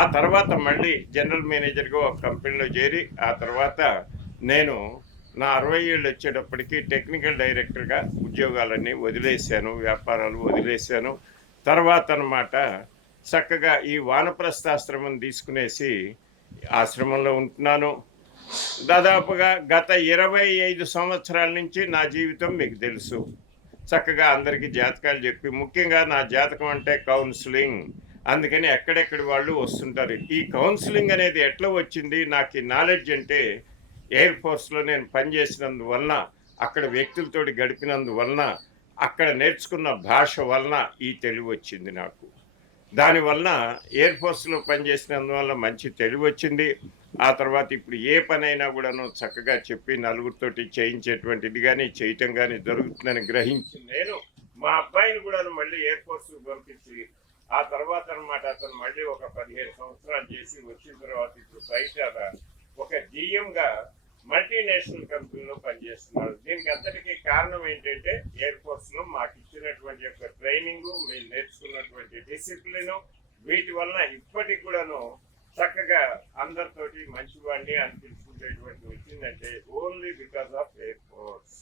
ఆ తర్వాత మళ్ళీ జనరల్ మేనేజర్గా ఒక కంపెనీలో చేరి, ఆ తర్వాత నేను నా 60 ఏళ్ళు వచ్చేటప్పటికి టెక్నికల్ డైరెక్టర్గా ఉద్యోగాలన్నీ వదిలేశాను, వ్యాపారాలు వదిలేశాను. తర్వాత అన్నమాట చక్కగా ఈ వానప్రస్థాశ్రమం తీసుకునేసి ఆశ్రమంలో ఉంటున్నాను. దాదాపుగా గత 25 సంవత్సరాల నుంచి నా జీవితం మీకు తెలుసు. చక్కగా అందరికీ జాతకాలు చెప్పి, ముఖ్యంగా నా జాతకం అంటే కౌన్సిలింగ్, అందుకని ఎక్కడెక్కడి వాళ్ళు వస్తుంటారు. ఈ కౌన్సిలింగ్ అనేది ఎట్లా వచ్చింది, నాకు ఈ నాలెడ్జ్ అంటే ఎయిర్ ఫోర్స్లో నేను పనిచేసినందువలన, అక్కడ వ్యక్తులతోటి గడిపినందువలన, అక్కడ నేర్చుకున్న భాష వలన ఈ తెలివి వచ్చింది నాకు. దానివలన ఎయిర్ ఫోర్స్లో పనిచేసినందువల్ల మంచి తెలివి వచ్చింది. ఆ తర్వాత ఇప్పుడు ఏ పనైనా కూడాను చక్కగా చెప్పి నలుగురితోటి చేయించేటువంటిది కానీ చేయటం కానీ జరుగుతుందని గ్రహించి నేను మా అబ్బాయిని కూడా మళ్ళీ ఎయిర్ ఫోర్స్కి పంపించి, ఆ తర్వాత అన్నమాట అతను మళ్ళీ ఒక 15 సంవత్సరాలు చేసి వచ్చిన తర్వాత ఇప్పుడు బయట ఒక జిఎంగా మల్టీనేషనల్ కంపెనీలో పనిచేస్తున్నాడు. దీనికి అంతటికీ కారణం ఏంటంటే ఎయిర్ ఫోర్స్లో మాకు ఇచ్చినటువంటి యొక్క ట్రైనింగ్, మేము నేర్చుకున్నటువంటి డిసిప్లిన్, వీటి వలన ఇప్పటికి కూడాను చక్కగా అందరితోటి మంచివాడిని అనిపించుకునేటువంటి వచ్చిందంటే only because of air force.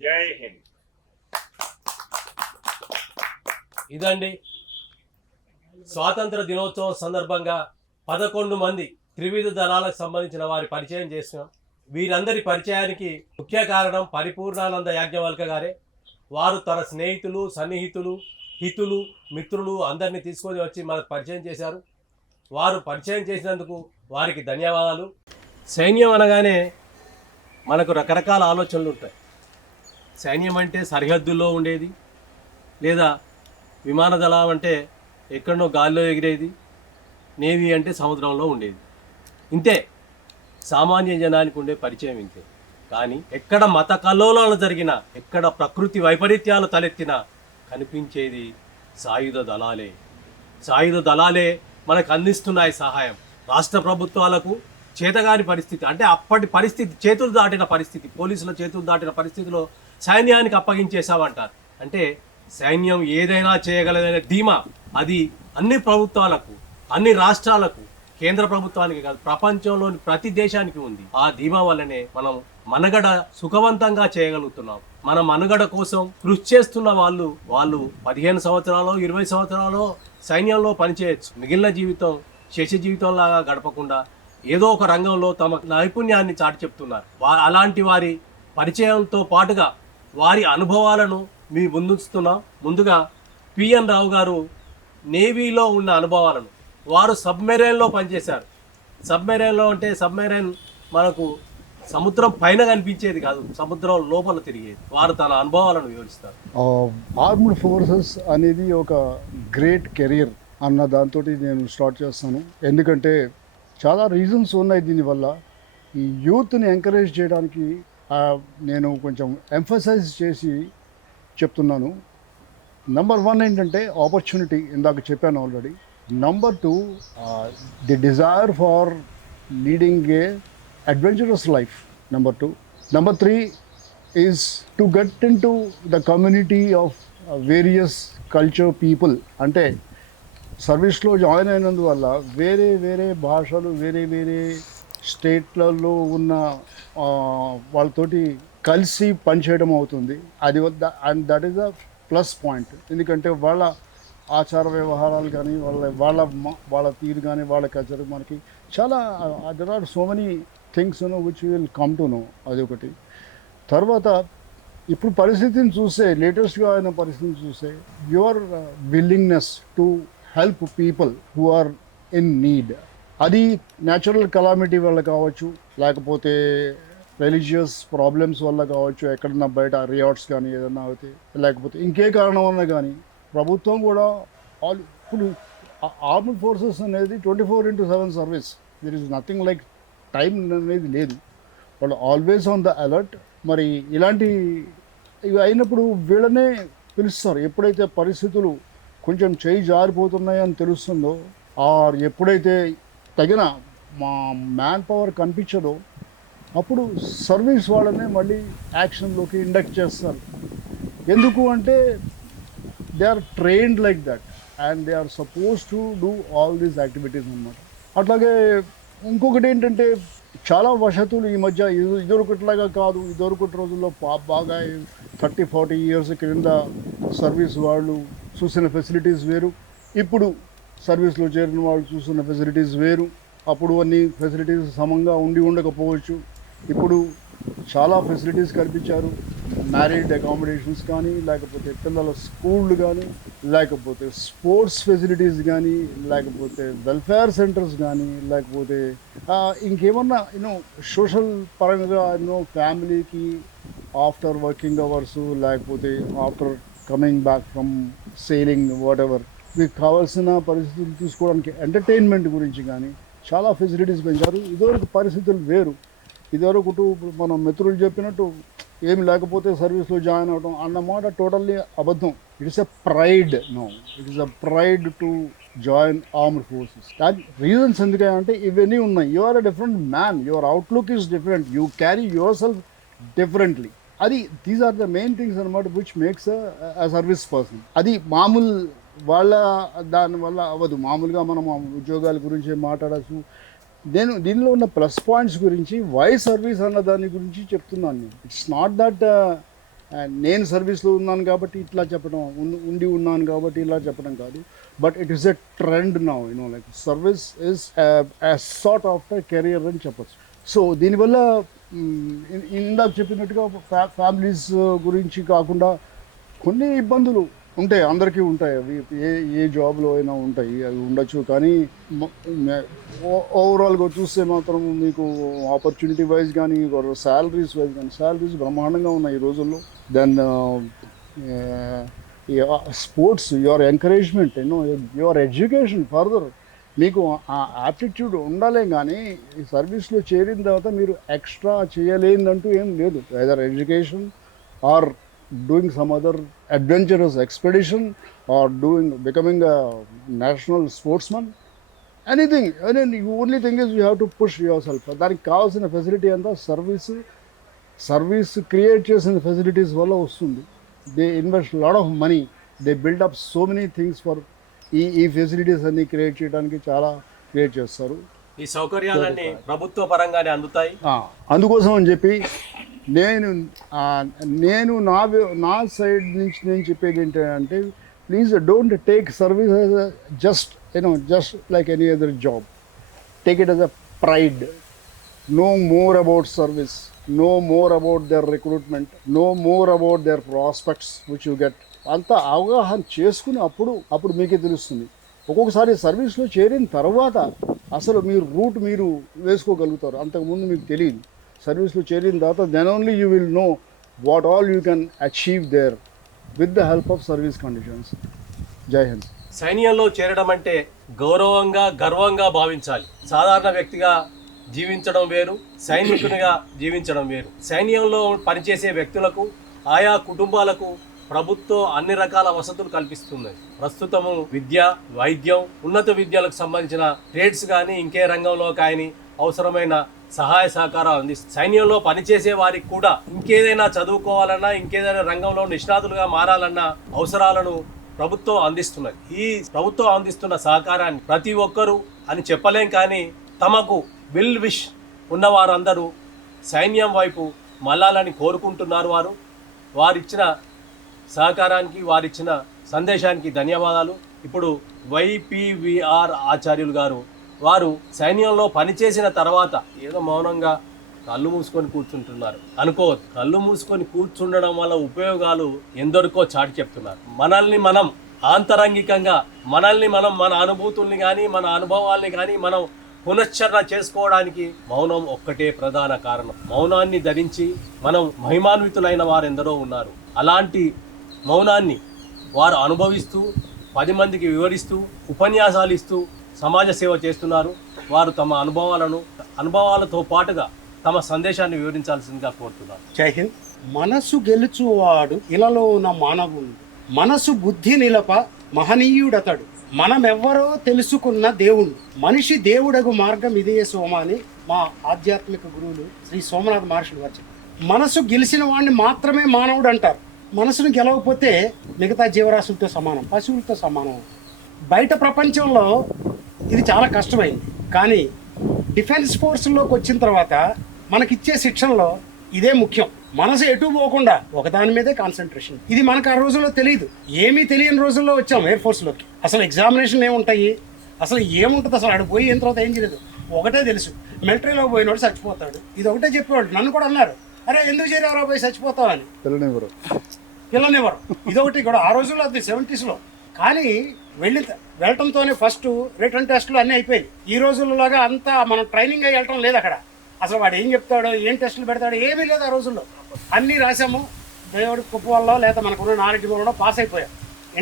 జై హింద్. ఇదండి స్వాతంత్ర దినోత్సవం సందర్భంగా 11 మంది త్రివిధ దళాలకు సంబంధించిన వారి పరిచయం చేస్తున్నాం. వీరందరి పరిచయానికి ముఖ్య కారణం పరిపూర్ణానంద యాజ్ఞవల్క గారే. వారు తన స్నేహితులు, సన్నిహితులు, హితులు, మిత్రులు అందరినీ తీసుకొని వచ్చి మనకు పరిచయం చేశారు. వారు పరిచయం చేసినందుకు వారికి ధన్యవాదాలు. సైన్యం అనగానే మనకు రకరకాల ఆలోచనలు ఉంటాయి. సైన్యం అంటే సరిహద్దుల్లో ఉండేది, లేదా విమాన దళం అంటే ఎక్కడనో గాల్లో ఎగిరేది, నేవీ అంటే సముద్రంలో ఉండేది. ఇంతే సామాన్య జనానికి ఉండే పరిచయం ఇంతే. కానీ ఎక్కడ మత కల్లోలాలు జరిగినా, ఎక్కడ ప్రకృతి వైపరీత్యాలు తలెత్తినా కనిపించేది సాయుధ దళాలే. సాయుధ దళాలే మనకు అందిస్తున్నాయి సహాయం. రాష్ట్ర ప్రభుత్వాలకు చేతగాని పరిస్థితి, అంటే అప్పటి పరిస్థితి, చేతులు దాటిన పరిస్థితి, పోలీసుల చేతులు దాటిన పరిస్థితిలో సైన్యానికి అప్పగించేశామంటారు. అంటే సైన్యం ఏదైనా చేయగలదనే ధీమా అది అన్ని ప్రభుత్వాలకు, అన్ని రాష్ట్రాలకు, కేంద్ర ప్రభుత్వానికి కాదు, ప్రపంచంలోని ప్రతి దేశానికి ఉంది. ఆ ధీమా వల్లనే మనం మనుగడ సుఖవంతంగా చేయగలుగుతున్నాం. మన మనుగడ కోసం కృషి చేస్తున్న వాళ్ళు 15 సంవత్సరాలు 20 సంవత్సరాలు సైన్యంలో పనిచేయచ్చు. మిగిలిన జీవితం శేష జీవితంలాగా గడపకుండా ఏదో ఒక రంగంలో తమ నైపుణ్యాన్ని చాటి చెప్తున్నారు. అలాంటి వారి పరిచయంతో పాటుగా వారి అనుభవాలను మీ ముందుస్తున్నాం. ముందుగా పిఎన్ రావు గారు నేవీలో ఉన్న అనుభవాలను, వారు సబ్మెరైన్లో పనిచేశారు. సబ్మెరైన్లో అంటే సబ్మెరైన్ మనకు సముద్రం పైన కనిపించేది కాదు, సముద్రం లోపల తిరిగేది. వారు తన అనుభవాలను వివరిస్తారు. ఆర్మ్డ్ ఫోర్సెస్ అనేది ఒక గ్రేట్ కెరీర్ అన్న దాంతో నేను స్టార్ట్ చేస్తాను. ఎందుకంటే చాలా రీజన్స్ ఉన్నాయి దీనివల్ల. ఈ యూత్ని ఎంకరేజ్ చేయడానికి నేను కొంచెం ఎంఫసైజ్ చేసి చెప్తున్నాను. నెంబర్ 1 ఏంటంటే ఆపర్చునిటీ, ఇందాక చెప్పాను ఆల్రెడీ. Number 2 the desire for leading a adventurous life. Number 2. Number 3 is to get into the community of various culture people. అంటే సర్వీస్లో జాయిన్ అయినందువల్ల వేరే వేరే భాషలు, వేరే వేరే స్టేట్లలో ఉన్న వాళ్ళతోటి కలిసి పనిచేయడం అవుతుంది. అది and that is a plus point. ఎందుకంటే వాళ్ళ ఆచార వ్యవహారాలు కానీ, వాళ్ళ తీరు కానీ, వాళ్ళ కల్చర్ మనకి చాలా there are so many things which will come to know. అదొకటి. తర్వాత ఇప్పుడు పరిస్థితిని చూస్తే, లేటెస్ట్గా అయిన పరిస్థితిని చూస్తే, your willingness to help people who are in need, అది న్యాచురల్ కలామిటీ వల్ల కావచ్చు, లేకపోతే రిలీజియస్ ప్రాబ్లమ్స్ వల్ల కావచ్చు, ఎక్కడన్నా బయట రియాట్స్ కానీ ఏదన్నా అయితే, లేకపోతే ఇంకే కారణం వల్ల కానీ ప్రభుత్వం కూడా ఇప్పుడు ఆర్మ్డ్ ఫోర్సెస్ అనేది 24/7 service. దిర్ is nothing like time అనేది లేదు. వాళ్ళు ఆల్వేస్ ఆన్ ద అలర్ట్. మరి ఇలాంటి ఇవి అయినప్పుడు వీళ్ళనే పిలుస్తారు. ఎప్పుడైతే పరిస్థితులు కొంచెం చేయి జారిపోతున్నాయని తెలుస్తుందో, ఆర్ ఎప్పుడైతే తగిన మ్యాన్ పవర్ కనిపించదో, అప్పుడు సర్వీస్ వాళ్ళనే మళ్ళీ యాక్షన్లోకి ఇండక్ట్ చేస్తారు. ఎందుకు అంటే they are trained like that and they are suppose to do all these activities అన్నమాట. అట్లాగే ఇంకొకటి ఏంటంటే, చాలా వసతులు ఈ మధ్య ఇదొరకట్లాగా కాదు. ఇదొరకటి రోజుల్లో బాగా 30-40 ఇయర్స్ క్రింద సర్వీస్ వాళ్ళు చూసిన ఫెసిలిటీస్ వేరు, ఇప్పుడు సర్వీస్లో చేరిన వాళ్ళు చూసిన ఫెసిలిటీస్ వేరు. అప్పుడు అన్ని ఫెసిలిటీస్ సమంగా ఉండకపోవచ్చు. ఇప్పుడు చాలా ఫెసిలిటీస్ కల్పించారు. మ్యారీడ్ అకామిడేషన్స్ కానీ, లేకపోతే పిల్లల స్కూళ్ళు కానీ, లేకపోతే స్పోర్ట్స్ ఫెసిలిటీస్ కానీ, లేకపోతే వెల్ఫేర్ సెంటర్స్ కానీ, లేకపోతే ఇంకేమన్నా సోషల్ పరంగా ఫ్యామిలీకి ఆఫ్టర్ వర్కింగ్ అవర్స్, లేకపోతే after coming back from sailing what ever, మీకు కావాల్సిన పరిస్థితులు తీసుకోవడానికి ఎంటర్టైన్మెంట్ గురించి కానీ చాలా ఫెసిలిటీస్ పెంచారు. ఇదివరకు పరిస్థితులు వేరు. ఇదివరకు మనం మిత్రులు చెప్పినట్టు ఏమి లేకపోతే సర్వీస్లో జాయిన్ అవడం అన్నమాట టోటల్లీ అబద్ధం. It is a pride. It is a pride to join armed forces. దాని రీజన్స్ ఎందుకంటే ఇవన్నీ ఉన్నాయి. You are a different man, your outlook is different, you carry yourself differently. అది these are the main things అనమాట which makes a service person. అది మామూలు వాళ్ళ దానివల్ల అవ్వదు. మామూలుగా మనం ఉద్యోగాల గురించి మాట్లాడచ్చు. నేను దీనిలో ఉన్న ప్లస్ పాయింట్స్ గురించి, వై సర్వీస్ అన్న దాని గురించి చెప్తున్నాను. నేను ఇట్స్ నాట్ దట్ నేను సర్వీస్లో ఉన్నాను కాబట్టి ఇట్లా చెప్పడం, ఉండి ఉన్నాను కాబట్టి ఇలా చెప్పడం కాదు. But it is a trend now, like service is sort of a career అని చెప్పచ్చు. సో దీనివల్ల ఇందాక చెప్పినట్టుగా ఫ్యామిలీస్ గురించి కాకుండా కొన్ని ఇబ్బందులు ఉంటాయి, అందరికీ ఉంటాయి అవి, ఏ జాబ్లో అయినా ఉంటాయి, అవి ఉండొచ్చు. కానీ ఓవరాల్గా చూస్తే మాత్రం మీకు ఆపర్చునిటీ వైజ్ కానీ శాలరీస్ వైజ్ కానీ శాలరీస్ బ్రహ్మాండంగా ఉన్నాయి ఈ రోజుల్లో. Then sports, your encouragement, your education further, మీకు ఆ యాప్టిట్యూడ్ ఉండాలే. కానీ ఈ సర్వీస్లో చేరిన తర్వాత మీరు ఎక్స్ట్రా చేయలేదంటూ ఏం లేదు. Either education or doing some other adventurous expedition or becoming a national sportsman, anything. And then the only thing is you have to push yourself. దానికి కావాల్సిన ఫెసిలిటీ అంతా సర్వీస్ క్రియేట్ చేసిన ఫెసిలిటీస్ వల్ల వస్తుంది. They invest lot of money, they build up so many things for ఈ facilities అన్ని create చేయడానికి చాలా క్రియేట్ చేస్తారు. ఈ సౌకర్యాలన్నీ ప్రభుత్వ పరంగానే అందుతాయి. అందుకోసం అని చెప్పి నేను నా సైడ్ నుంచి నేను చెప్పేది ఏంటంటే, please don't take service just like any other job. Take it as a pride. Know more about service, know more about their recruitment, know more about their prospects which you get. అంతా అవగాహన చేసుకుని అప్పుడు మీకే తెలుస్తుంది. ఒక్కొక్కసారి సర్వీస్లో చేరిన తర్వాత అసలు మీరు వేసుకోగలుగుతారు, అంతకుముందు మీకు తెలియదు. సర్వీస్లో చేరిన తర్వాత then only you will know what all you can achieve there with the help of service conditions. Jai Hind. సైన్యంలో చేరడం అంటే గర్వంగా భావించాలి. సాధారణ వ్యక్తిగా జీవించడం వేరు, సైనికునిగా జీవించడం వేరు. సైన్యంలో పనిచేసే వ్యక్తులకు, ఆయా కుటుంబాలకు ప్రభుత్వం అన్ని రకాల వసతులు కల్పిస్తుంది. ప్రస్తుతము విద్య, వైద్యం, ఉన్నత విద్యలకు సంబంధించిన ట్రేడ్స్ కానీ ఇంకే రంగంలో కానీ అవసరమైన సహాయ సహకారాలు అందిస్తుంది. సైన్యంలో పనిచేసే వారికి కూడా ఇంకేదైనా చదువుకోవాలన్నా, ఇంకేదైనా రంగంలో నిష్ణాతులుగా మారాలన్నా అవసరాలను ప్రభుత్వం అందిస్తున్నది. ఈ ప్రభుత్వం అందిస్తున్న సహకారాన్ని ప్రతి ఒక్కరూ అని చెప్పలేం, కానీ తమకు విష్ ఉన్న వారందరూ సైన్యం వైపు మళ్ళాలని కోరుకుంటున్నారు. వారిచ్చిన సహకారానికి, వారిచ్చిన సందేశానికి ధన్యవాదాలు. ఇప్పుడు YPVR ఆచార్యులు గారు, వారు సైన్యంలో పనిచేసిన తర్వాత ఏదో మౌనంగా కళ్ళు మూసుకొని కూర్చుంటున్నారు అనుకోవద్దు. కళ్ళు మూసుకొని కూర్చుండడం వల్ల ఉపయోగాలు ఎందరికో చాటి చెప్తున్నారు. మనల్ని మనం ఆంతరంగికంగా మన అనుభూతుల్ని కానీ, మన అనుభవాల్ని కానీ మనం పునశ్చరణ చేసుకోవడానికి మౌనం ఒక్కటే ప్రధాన కారణం. మౌనాన్ని ధరించి మనం మహిమాన్వితులైన వారెందరో ఉన్నారు. అలాంటి మౌనాన్ని వారు అనుభవిస్తూ 10 మందికి వివరిస్తూ ఉపన్యాసాలు ఇస్తూ సమాజ సేవ చేస్తున్నారు. వారు తమ అనుభవాలతో పాటుగా తమ సందేశాన్ని వివరించాల్సిందిగా కోరుతున్నారు. జై హింద్. మనసు గెలుచువాడు ఇలలో ఉన్న మానవుడు, మనసు బుద్ధి నిలప మహనీయుడతడు, మనమెవ్వరో తెలుసుకున్న దేవుడు, మనిషి దేవుడగు మార్గం ఇదే సోమ అని మా ఆధ్యాత్మిక గురువులు శ్రీ సోమనాథ్ మహర్షులు వచ్చారు. మనసు గెలిచిన వాడిని మాత్రమే మానవుడు అంటారు. మనసును గెలవకపోతే మిగతా జీవరాశులతో సమానం, పశువులతో సమానం. బయట ప్రపంచంలో ఇది చాలా కష్టమైంది, కానీ డిఫెన్స్ ఫోర్స్లోకి వచ్చిన తర్వాత మనకిచ్చే శిక్షణలో ఇదే ముఖ్యం. మనసు ఎటు పోకుండా ఒకదాని మీదే కాన్సన్ట్రేషన్. ఇది మనకు ఆ రోజుల్లో తెలియదు, ఏమీ తెలియని రోజుల్లో వచ్చాం ఎయిర్ ఫోర్స్లోకి. అసలు ఎగ్జామినేషన్ ఏముంటాయి, అసలు ఏముంటుంది, అసలు ఆడు పోయిన తర్వాత ఏం చేయలేదు. ఒకటే తెలుసు, మిలిటరీలో పోయినోడు చచ్చిపోతాడు. ఇది ఒకటే చెప్పేవాడు. నన్ను కూడా అన్నారు, అరే ఎందుకు చేరేవరా పోయి చచ్చిపోతావని. పిల్లనివ్వరు. ఇదొకటి కూడా ఆ రోజుల్లో, అది 70s. కానీ వెళ్ళటంతోనే ఫస్ట్ రిటర్న్ టెస్టులు అన్నీ అయిపోయింది. ఈ రోజుల్లోలాగా అంతా మనం ట్రైనింగ్ అయ్యి వెళ్ళటం లేదు అక్కడ. అసలు వాడు ఏం చెప్తాడో, ఏం టెస్టులు పెడతాడో ఏమీ లేదు ఆ రోజుల్లో. అన్నీ రాసాము, దేవుడి కుప్ప వల్ల లేదా మనకున్న నాలెడ్జ్ వల్ల పాస్ అయిపోయాం.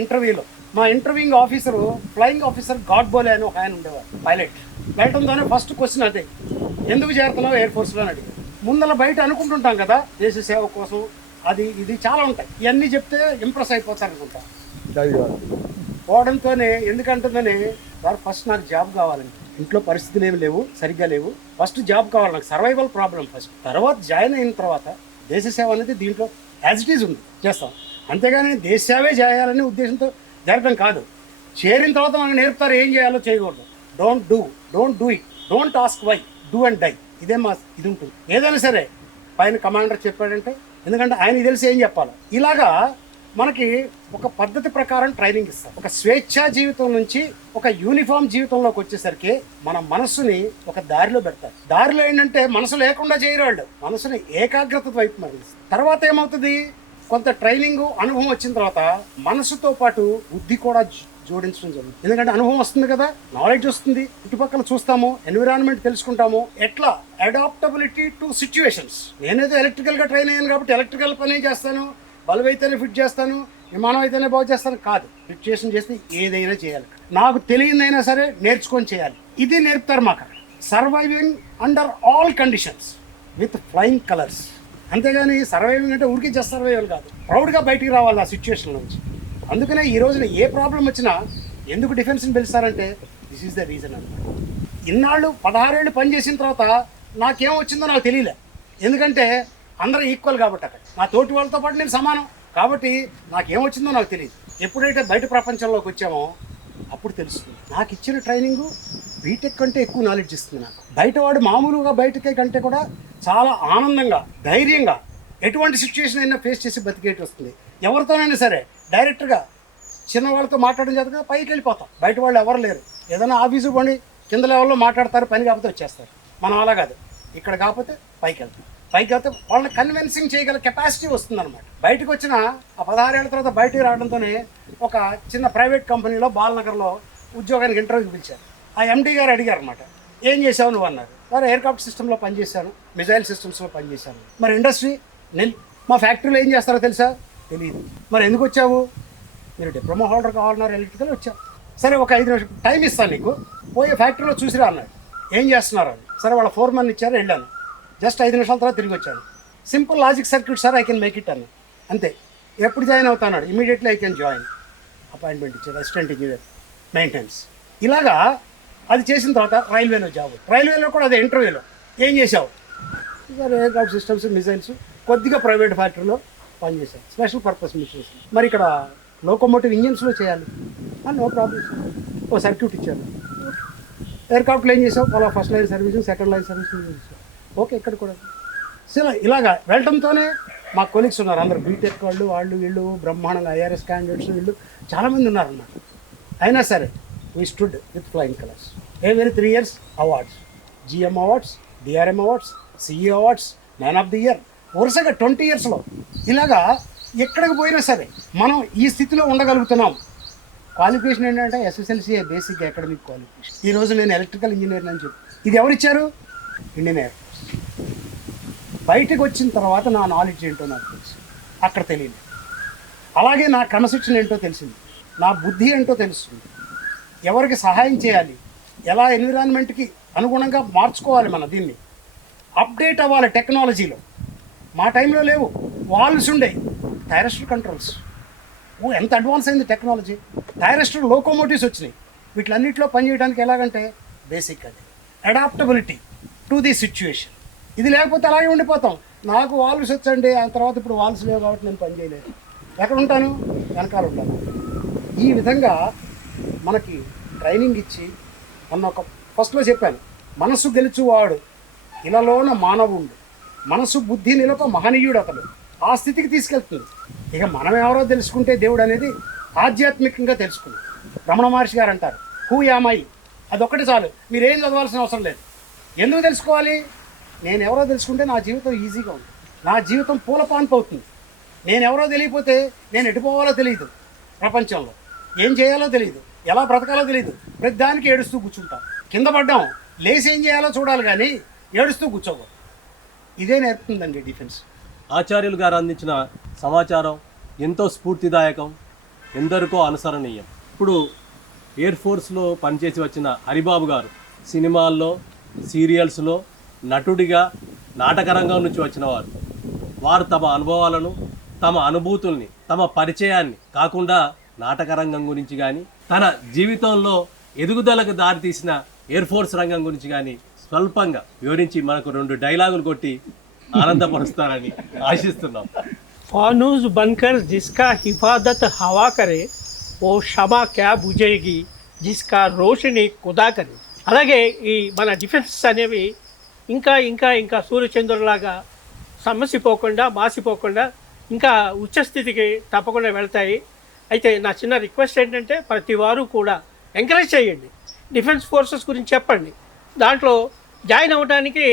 ఇంటర్వ్యూలో మా interviewing officer, flying officer Godbole అని ఒక ఆయన ఉండేవారు, పైలట్. వెళ్ళటంతోనే ఫస్ట్ క్వశ్చన్ అదే, ఎందుకు చేరుతున్నావు ఎయిర్ ఫోర్స్లో అని అడిగారు. ముందర బయట అనుకుంటుంటాం కదా దేశ సేవ కోసం, అది ఇది చాలా ఉంటాయి. ఇవన్నీ చెప్తే ఇంప్రెస్ అయిపోతారు అనుకుంటా. పోవడంతోనే ఎందుకంటుందని, సార్ ఫస్ట్ నాకు జాబ్ కావాలండి, ఇంట్లో పరిస్థితులు ఏమి లేవు, సరిగ్గా లేవు, ఫస్ట్ జాబ్ కావాలి నాకు, సర్వైవల్ ప్రాబ్లం ఫస్ట్. తర్వాత జాయిన్ అయిన తర్వాత దేశ సేవ అనేది దీంట్లో యాజ్ ఇట్ ఈజ్ ఉంది, చేస్తాం. అంతేగాని దేశ సేవే చేయాలనే ఉద్దేశంతో జరగడం కాదు. చేరిన తర్వాత మనకు నేర్పుతారు ఏం చేయాలో, చేయకూడదు. Don't do it, don't ask why, do and die. ఇదే మా ఇది ఉంటుంది. ఏదైనా సరే పైన కమాండర్ చెప్పాడంటే, ఎందుకంటే ఆయనకి తెలిసి ఏం చెప్పాలి. ఇలాగా మనకి ఒక పద్ధతి ప్రకారం ట్రైనింగ్ ఇస్తారు. ఒక స్వేచ్ఛా జీవితం నుంచి ఒక యూనిఫామ్ జీవితంలోకి వచ్చేసరికి మన మనస్సుని ఒక దారిలో పెడతారు. దారిలో ఏంటంటే మనసు లేకుండా చేయరు వాళ్ళు, మనసుని ఏకాగ్రత వైపు మళ్ళిస్తారు. తర్వాత ఏమవుతుంది, కొంత ట్రైనింగ్ అనుభవం వచ్చిన తర్వాత మనసుతో పాటు బుద్ధి కూడా జోడించడం జరుగుతుంది. ఎందుకంటే అనుభవం వస్తుంది కదా, నాలెడ్జ్ వస్తుంది, చుట్టుపక్కల చూస్తాము, ఎన్విరాన్మెంట్ తెలుసుకుంటాము, ఎట్లా అడాప్టబిలిటీ టు సిచ్యువేషన్స్. నేనేదో ఎలక్ట్రికల్గా ట్రైన్ అయ్యాను కాబట్టి ఎలక్ట్రికల్ పనే చేస్తాను, బల్బ్ అయితేనే ఫిట్ చేస్తాను, విమానం అయితేనే బాగు చేస్తాను కాదు. సిచ్యువేషన్ చేస్తే ఏదైనా చేయాలి. నాకు తెలియదైనా సరే నేర్చుకొని చేయాలి. ఇది నేర్పుతారు మాకు. Surviving under all conditions with flying colours. అంతేగాని సర్వైవింగ్ అంటే ఊరికే జస్ట్ సర్వైవల్ కాదు, ప్రౌడ్గా బయటికి రావాలి ఆ సిచ్యువేషన్ నుంచి. అందుకనే ఈ రోజున ఏ ప్రాబ్లం వచ్చినా ఎందుకు డిఫెన్స్ని పిలుస్తారంటే దిస్ ఈజ్ ద రీజన్ అనమాట. ఇన్నాళ్ళు 16 ఏళ్ళు పనిచేసిన తర్వాత నాకేం వచ్చిందో నాకు తెలియలే. ఎందుకంటే అందరూ ఈక్వల్ కాబట్టి అక్కడ నా తోటి వాళ్ళతో పాటు నేను సమానం కాబట్టి నాకేం వచ్చిందో నాకు తెలియదు. ఎప్పుడైతే బయట ప్రపంచంలోకి వచ్చామో అప్పుడు తెలుస్తుంది. నాకు ఇచ్చిన ట్రైనింగు బీటెక్ కంటే ఎక్కువ నాలెడ్జ్ ఇస్తుంది నాకు. బయటవాడు మామూలుగా బయటకే కంటే కూడా చాలా ఆనందంగా, ధైర్యంగా ఎటువంటి సిచ్యువేషన్ అయినా ఫేస్ చేసి బతికేటి వస్తుంది. ఎవరితోనైనా సరే డైరెక్ట్గా చిన్న వాళ్ళతో మాట్లాడడం చేత పైకి వెళ్ళిపోతాం. బయట వాళ్ళు ఎవరు లేరు. ఏదైనా ఆఫీసు పోండి, కింద లెవెల్లో మాట్లాడతారు, పని కాకపోతే వచ్చేస్తారు. మనం అలా కాదు, ఇక్కడ కాకపోతే పైకి వెళ్తాం. పైకి వెళ్తే వాళ్ళని కన్విన్సింగ్ చేయగల కెపాసిటీ వస్తుందన్నమాట. బయటకు వచ్చిన ఆ 16 ఏళ్ళ తర్వాత బయటికి రావడంతోనే ఒక చిన్న ప్రైవేట్ కంపెనీలో బాలనగర్లో ఉద్యోగానికి ఇంటర్వ్యూకి పిలిచారు. ఆ ఎండీ గారు అడిగారు అనమాట, ఏం చేసావు నువ్వు అన్నారు. మరి ఎయిర్క్రాఫ్ట్ సిస్టంలో పనిచేశాను, మిజైల్ సిస్టమ్స్లో పనిచేశాను. మరి ఇండస్ట్రీ మా ఫ్యాక్టరీలో ఏం చేస్తారో తెలుసా? తెలియదు. మరి ఎందుకు వచ్చావు? మీరు డిప్లొమా హోల్డర్ కావాలన్నారు, ఎలక్ట్రికల్ వచ్చావు. సరే ఒక 5 నిమిషం టైం ఇస్తాను నీకు, పోయి ఫ్యాక్టరీలో చూసిరా అన్నాడు. ఏం చేస్తున్నారు అని. సరే వాళ్ళ ఫోర్మన్ ఇచ్చారు, వెళ్ళాను. జస్ట్ 5 నిమిషాల తర్వాత తిరిగి వచ్చాను. Simple logic circuit sir, I can make it అన్న. అంతే. ఎప్పుడు జాయిన్ అవుతాడు? Immediately I can join. Appointment ఇచ్చారు, అసిస్టెంట్ ఇంజనీర్ మెయింటెనెన్స్. ఇలాగా అది చేసిన తర్వాత రైల్వేలో జాబ్. రైల్వేలో కూడా అదే ఇంటర్వ్యూలో ఏం చేసావు? సార్ ఎయిర్క్రాఫ్ట్ సిస్టమ్స్, మిజైల్స్, కొద్దిగా ప్రైవేట్ ఫ్యాక్టరీలో పనిచేశాను, స్పెషల్ పర్పస్ మిషన్స్. మరి ఇక్కడ లోకోమోటివ్ ఇంజిన్స్లో చేయాలి, నో ప్రాబ్లం. ఓ సర్క్యూట్ ఇచ్చాను. ఎయిర్క్రాఫ్ట్లో ఏం చేసావు? వాళ్ళ first line servicing, second line servicing చేసావు. ఓకే, ఇక్కడ కూడా. సో ఇలాగా వెళ్ళటంతోనే మా కొలీగ్స్ ఉన్నారు, అందరు బీటెక్ వాళ్ళు, వీళ్ళు బ్రహ్మాండంగా ఐఆర్ఎస్ క్యాండిడేట్స్, వీళ్ళు చాలామంది ఉన్నారన్నమాట. అయినా సరే we stood with flying colours. Every 3 years awards, GM awards, DRM awards, CE awards, man of the year, వరుసగా 20 yearsలో. ఇలాగా ఎక్కడికి పోయినా సరే మనం ఈ స్థితిలో ఉండగలుగుతున్నాం. క్వాలిఫికేషన్ ఏంటంటే ఎస్ఎస్ఎల్సీ బేసిక్ అకాడమిక్ క్వాలిఫికేషన్. ఈరోజు నేను ఎలక్ట్రికల్ ఇంజనీర్ అని చెప్పి, ఇది ఎవరిచ్చారు? Indian air force. బయటకు వచ్చిన తర్వాత నా నాలెడ్జ్ ఏంటో నాకు తెలుసు, అక్కడ తెలియదు. అలాగే నా క్రమశిక్షణ ఏంటో తెలిసింది, నా బుద్ధి ఏంటో తెలుస్తుంది, ఎవరికి సహాయం చేయాలి, ఎలా ఎన్విరాన్మెంట్కి అనుగుణంగా మార్చుకోవాలి, మన దీన్ని అప్డేట్ అవ్వాలి టెక్నాలజీలో. మా టైంలో లేవు, వాల్వ్స్ ఉండే, థైరస్టర్ కంట్రోల్స్. ఎంత అడ్వాన్స్ అయింది టెక్నాలజీ. థైరస్టర్ లోకోమోటివ్స్ వచ్చినాయి. వీటిలన్నింటిలో పనిచేయడానికి ఎలాగంటే బేసిక్ అది అడాప్టబిలిటీ టు ది సిచ్యువేషన్. ఇది లేకపోతే అలాగే ఉండిపోతాం. నాకు వాల్వ్స్ వచ్చండి, ఆ తర్వాత ఇప్పుడు వాల్వ్స్ లేవు కాబట్టి నేను పని చేయలేదు. ఎక్కడ ఉంటాను? వెనకాల ఉంటాను. ఈ విధంగా మనకి ట్రైనింగ్ ఇచ్చి, మొన్న ఒక ఫస్ట్లో చెప్పాను, మనసు గెలుచువాడు ఇలాలోన మానవుడు, మనసు బుద్ధి నిలప మహనీయుడు అతడు. ఆ స్థితికి తీసుకెళ్తుంది. ఇక మనం ఎవరో తెలుసుకుంటే దేవుడు అనేది ఆధ్యాత్మికంగా తెలుసుకున్నాం. రమణ మహర్షి గారు అంటారు, హూ యామై, అదొక్కటి చాలు, మీరేం చదవాల్సిన అవసరం లేదు. ఎందుకు తెలుసుకోవాలి? నేను ఎవరో తెలుసుకుంటే నా జీవితం ఈజీగా ఉంది, నా జీవితం పూలపాన్పు అవుతుంది. నేను ఎవరో తెలియకపోతే నేను ఎటుపోవాలో తెలియదు, ప్రపంచంలో ఏం చేయాలో తెలియదు, ఎలా బ్రతకాలో తెలియదు, ప్రతి దానికి ఏడుస్తూ కూర్చుంటాం. కింద పడ్డాం, లేచి ఏం చేయాలో చూడాలి కానీ ఏడుస్తూ కూర్చోకూడదు. ఇదే నేర్పుతుందండి డిఫెన్స్. ఆచార్యులు గారు అందించిన సమాచారం ఎంతో స్ఫూర్తిదాయకం, ఎందరికో అనుసరణీయం. ఇప్పుడు ఎయిర్ ఫోర్స్లో పనిచేసి వచ్చిన హరిబాబు గారు సినిమాల్లో, సీరియల్స్లో నటుడిగా నాటకరంగం నుంచి వచ్చిన వారు తమ అనుభవాలను, తమ అనుభూతుల్ని, తమ పరిచయాన్ని కాకుండా నాటకరంగం గురించి కానీ, తన జీవితంలో ఎదుగుదలకు దారితీసిన ఎయిర్ ఫోర్స్ రంగం గురించి కానీ స్వల్పంగా వివరించి మనకు 2 డైలాగులు కొట్టి ఆనందపరుస్తారని ఆశిస్తున్నాం. फानूस बनकर जिसका हिफाजत हवा करे वो शमा क्या बुझेगी जिसका रोशनी खुदा करे. అలాగే ఈ మన డిఫెన్స్ అనేవి ఇంకా ఇంకా ఇంకా సూర్యచంద్రులాగా సమసిపోకుండా, మాసిపోకుండా ఇంకా ఉచ్చస్థితికి తప్పకుండా వెళ్తాయి. అయితే నా చిన్న రిక్వెస్ట్ ఏంటంటే ప్రతి వారు కూడా ఎంకరేజ్ చేయండి, డిఫెన్స్ ఫోర్సెస్ గురించి చెప్పండి, దాంట్లో జాయిన్ అవ్వడానికి.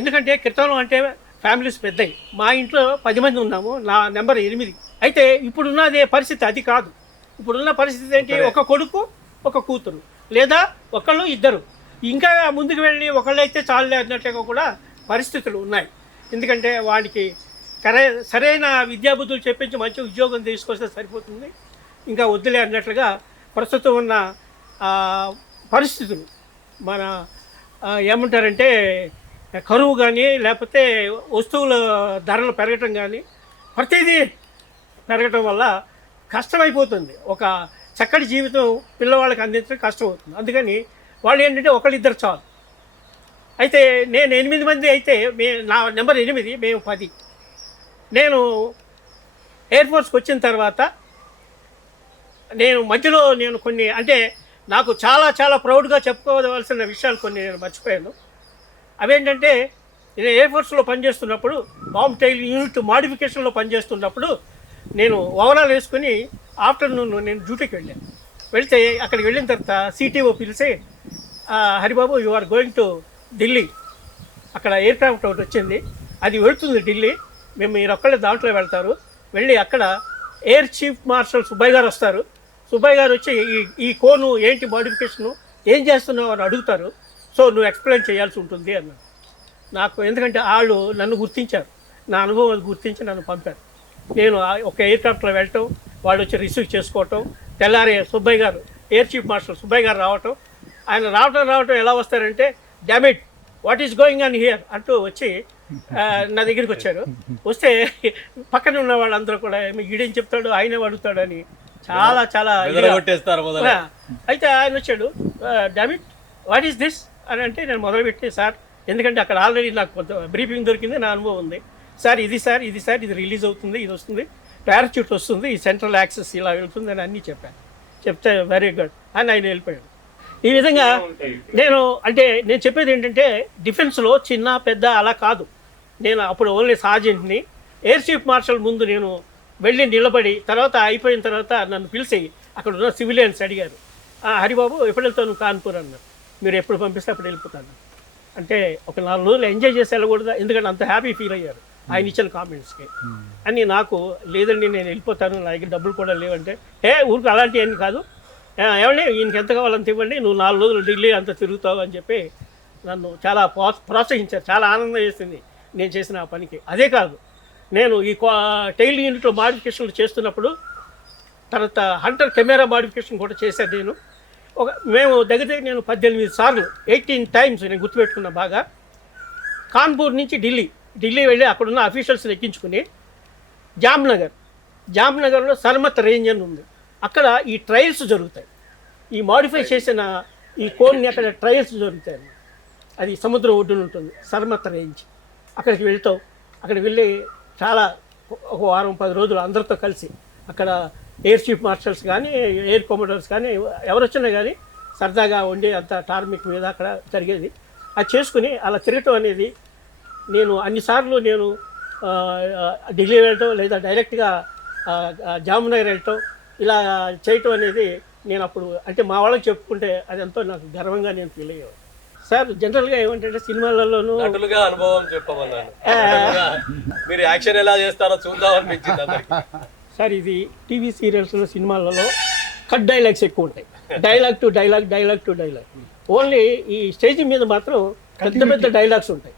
ఎందుకంటే క్రితంలో అంటే ఫ్యామిలీస్ పెద్దవి. మా ఇంట్లో 10 మంది ఉన్నాము, నా నెంబర్ 8. అయితే ఇప్పుడున్నదే పరిస్థితి అది కాదు. ఇప్పుడున్న పరిస్థితి ఏంటి, ఒక కొడుకు ఒక కూతురు, లేదా ఒకళ్ళు ఇద్దరు. ఇంకా ముందుకు వెళ్ళి ఒకళ్ళైతే చాలు అన్నట్టుగా కూడా పరిస్థితులు ఉన్నాయి. ఎందుకంటే వాడికి సరైన విద్యాబుద్ధులు చెప్పించి మంచి ఉద్యోగం తీసుకొస్తే సరిపోతుంది, ఇంకా వద్దులే అన్నట్లుగా ప్రస్తుతం ఉన్న పరిస్థితులు. మన ఏమంటారంటే కరువు కానీ, లేకపోతే వస్తువుల ధరలు పెరగటం కానీ, ప్రతిదీ పెరగటం వల్ల కష్టమైపోతుంది. ఒక చక్కటి జీవితం పిల్లవాళ్ళకి అందించడం కష్టం అవుతుంది. అందుకని వాళ్ళు ఏంటంటే ఒకళ్ళిద్దరు చాలు. అయితే నేను 8 మంది అయితే నా నెంబర్ 8, మేము 10. నేను ఎయిర్ ఫోర్స్కి వచ్చిన తర్వాత నేను మధ్యలో కొన్ని అంటే నాకు చాలా చాలా ప్రౌడ్గా చెప్పుకోవలసిన విషయాలు కొన్ని నేను మర్చిపోయాను. అవేంటంటే నేను ఎయిర్ ఫోర్స్లో పనిచేస్తున్నప్పుడు, బాంబ్ టైల్ యూనిట్ మాడిఫికేషన్లో పనిచేస్తున్నప్పుడు నేను ఓవరాల్ వేసుకుని ఆఫ్టర్నూన్ నేను డ్యూటీకి వెళ్ళాను. వెళ్తే అక్కడికి వెళ్ళిన తర్వాత సిటీఓ పిలిచి, Haribabu you are going to Delhi, అక్కడ ఎయిర్ క్రాఫ్ట్ ఒకటి వచ్చింది, అది వెళుతుంది ఢిల్లీ, మీరు ఒక్కళ్ళే దాంట్లో వెళ్తారు, వెళ్ళి అక్కడ ఎయిర్ చీఫ్ మార్షల్ సుబ్బయ్య గారు వస్తారు, సుబ్బయ్య గారు వచ్చి ఈ కోను ఏంటి మోడిఫికేషను ఏం చేస్తున్నావు అని అడుగుతారు, సో నువ్వు ఎక్స్ప్లెయిన్ చేయాల్సి ఉంటుంది అన్నాడు. నాకు ఎందుకంటే వాళ్ళు నన్ను గుర్తించారు, నా అనుభవం గుర్తించి నన్ను పంపారు. నేను ఒక ఎయిర్ క్రాఫ్ట్లో వెళ్ళటం, వాళ్ళు వచ్చి రిసీవ్ చేసుకోవటం, తెల్లారి సుబ్బయ్య గారు ఎయిర్ చీఫ్ మార్షల్ సుబ్బయ్య గారు రావటం, ఆయన రావటం ఎలా వస్తారంటే, damn it what is going on here అంటూ వచ్చి నా దగ్గరికి వచ్చారు. వస్తే పక్కన ఉన్న వాళ్ళందరూ కూడా ఈడేం చెప్తాడు, ఆయనే అడుగుతాడు అని చాలా చాలా అయితే ఆయన వచ్చాడు, డామిట్ వాట్ ఈస్ దిస్ అని అంటే నేను మొదలుపెట్టి, సార్ ఎందుకంటే అక్కడ ఆల్రెడీ నాకు కొంత బ్రీఫింగ్ దొరికింది, నా అనుభవం ఉంది సార్, ఇది రిలీజ్ అవుతుంది, ఇది వస్తుంది, పారాచ్యూట్ వస్తుంది, ఈ సెంట్రల్ యాక్సెస్ ఇలా వెళ్తుంది అని అన్నీ చెప్పాను. చెప్తే వెరీ గుడ్ అని ఆయన వెళ్ళిపోయాడు. ఈ విధంగా నేను చెప్పేది ఏంటంటే, డిఫెన్స్లో చిన్న పెద్ద అలా కాదు. నేను అప్పుడు ఓన్లీ సార్జెంట్ని. ఎయిర్ చీఫ్ మార్షల్ ముందు నేను వెళ్ళి నిలబడి, తర్వాత అయిపోయిన తర్వాత నన్ను పిలిచి అక్కడ ఉన్న సివిలియన్స్ అడిగారు, హరిబాబు ఎప్పుడు వెళ్తాను కాన్పూర్ అన్నారు. మీరు ఎప్పుడు పంపిస్తే అప్పుడు వెళ్ళిపోతాను అంటే, ఒక 4 రోజులు ఎంజాయ్ చేసి వెళ్ళకూడదా, ఎందుకంటే అంత హ్యాపీ ఫీల్ అయ్యారు ఆయన ఇచ్చిన కామెంట్స్కి. అని నాకు లేదండి నేను వెళ్ళిపోతాను, నా దగ్గర డబ్బులు కూడా లేవంటే, ఊరికి అలాంటివి ఏమి కాదు, ఏమండి ఈయనకి ఎంత కావాలంత ఇవ్వండి, నువ్వు 4 రోజులు ఢిల్లీ అంత తిరుగుతావు అని చెప్పి నన్ను చాలా ప్రోత్సహించారు. చాలా ఆనందం వేసింది నేను చేసిన ఆ పనికి. అదే కాదు, నేను ఈ టైల్ యూనిట్లో మాడిఫికేషన్లు చేస్తున్నప్పుడు తర్వాత హంటర్ కెమెరా మాడిఫికేషన్ కూడా చేశాను నేను. మేము దగ్గర నేను 18 సార్లు 18 టైమ్స్ నేను గుర్తుపెట్టుకున్నా బాగా. కాన్పూర్ నుంచి ఢిల్లీ వెళ్ళి అక్కడున్న అఫీషియల్స్ని ఎక్కించుకుని జామ్నగర్లో సర్మత్ రేంజ్ అని ఉంది, అక్కడ ఈ ట్రయల్స్ జరుగుతాయి. ఈ మాడిఫై చేసిన ఈ కోన్ని అక్కడ ట్రయల్స్ జరుగుతాయి. అది సముద్రం ఒడ్డున ఉంటుంది సర్మత్ రేంజ్. అక్కడికి వెళ్తాం. అక్కడికి వెళ్ళి చాలా ఒక వారం 10 రోజులు అందరితో కలిసి అక్కడ ఎయిర్ చీఫ్ మార్షల్స్ కానీ, ఎయిర్ కమాండర్స్ కానీ ఎవరు వచ్చినా కానీ సరదాగా ఉండి అంత టార్మిక్ మీద అక్కడ జరిగేది. అది చేసుకుని అలా తిరగటం అనేది, నేను అన్నిసార్లు నేను ఢిల్లీ వెళ్ళటం లేదా డైరెక్ట్గా జామ్నగర్ వెళ్ళటం ఇలా చేయటం అనేది నేను అప్పుడు అంటే మా వాళ్ళకి చెప్పుకుంటే అది ఎంతో నాకు గర్వంగా నేను ఫీల్ అయ్యేవాడు. సార్ జనరల్గా ఏమంటే సినిమాలలోనూ నటులుగా అనుభవం చెప్పమన్నాను, మీరు యాక్షన్ ఎలా చేస్తారో చూద్దాం అనిపించింది అందరికీ. సార్ ఇది టీవీ సీరియల్స్లో సినిమాలలో కట్ డైలాగ్స్ ఎక్కువ ఉంటాయి, డైలాగ్ టు డైలాగ్. ఓన్లీ ఈ స్టేజ్ మీద మాత్రం పెద్ద పెద్ద డైలాగ్స్ ఉంటాయి.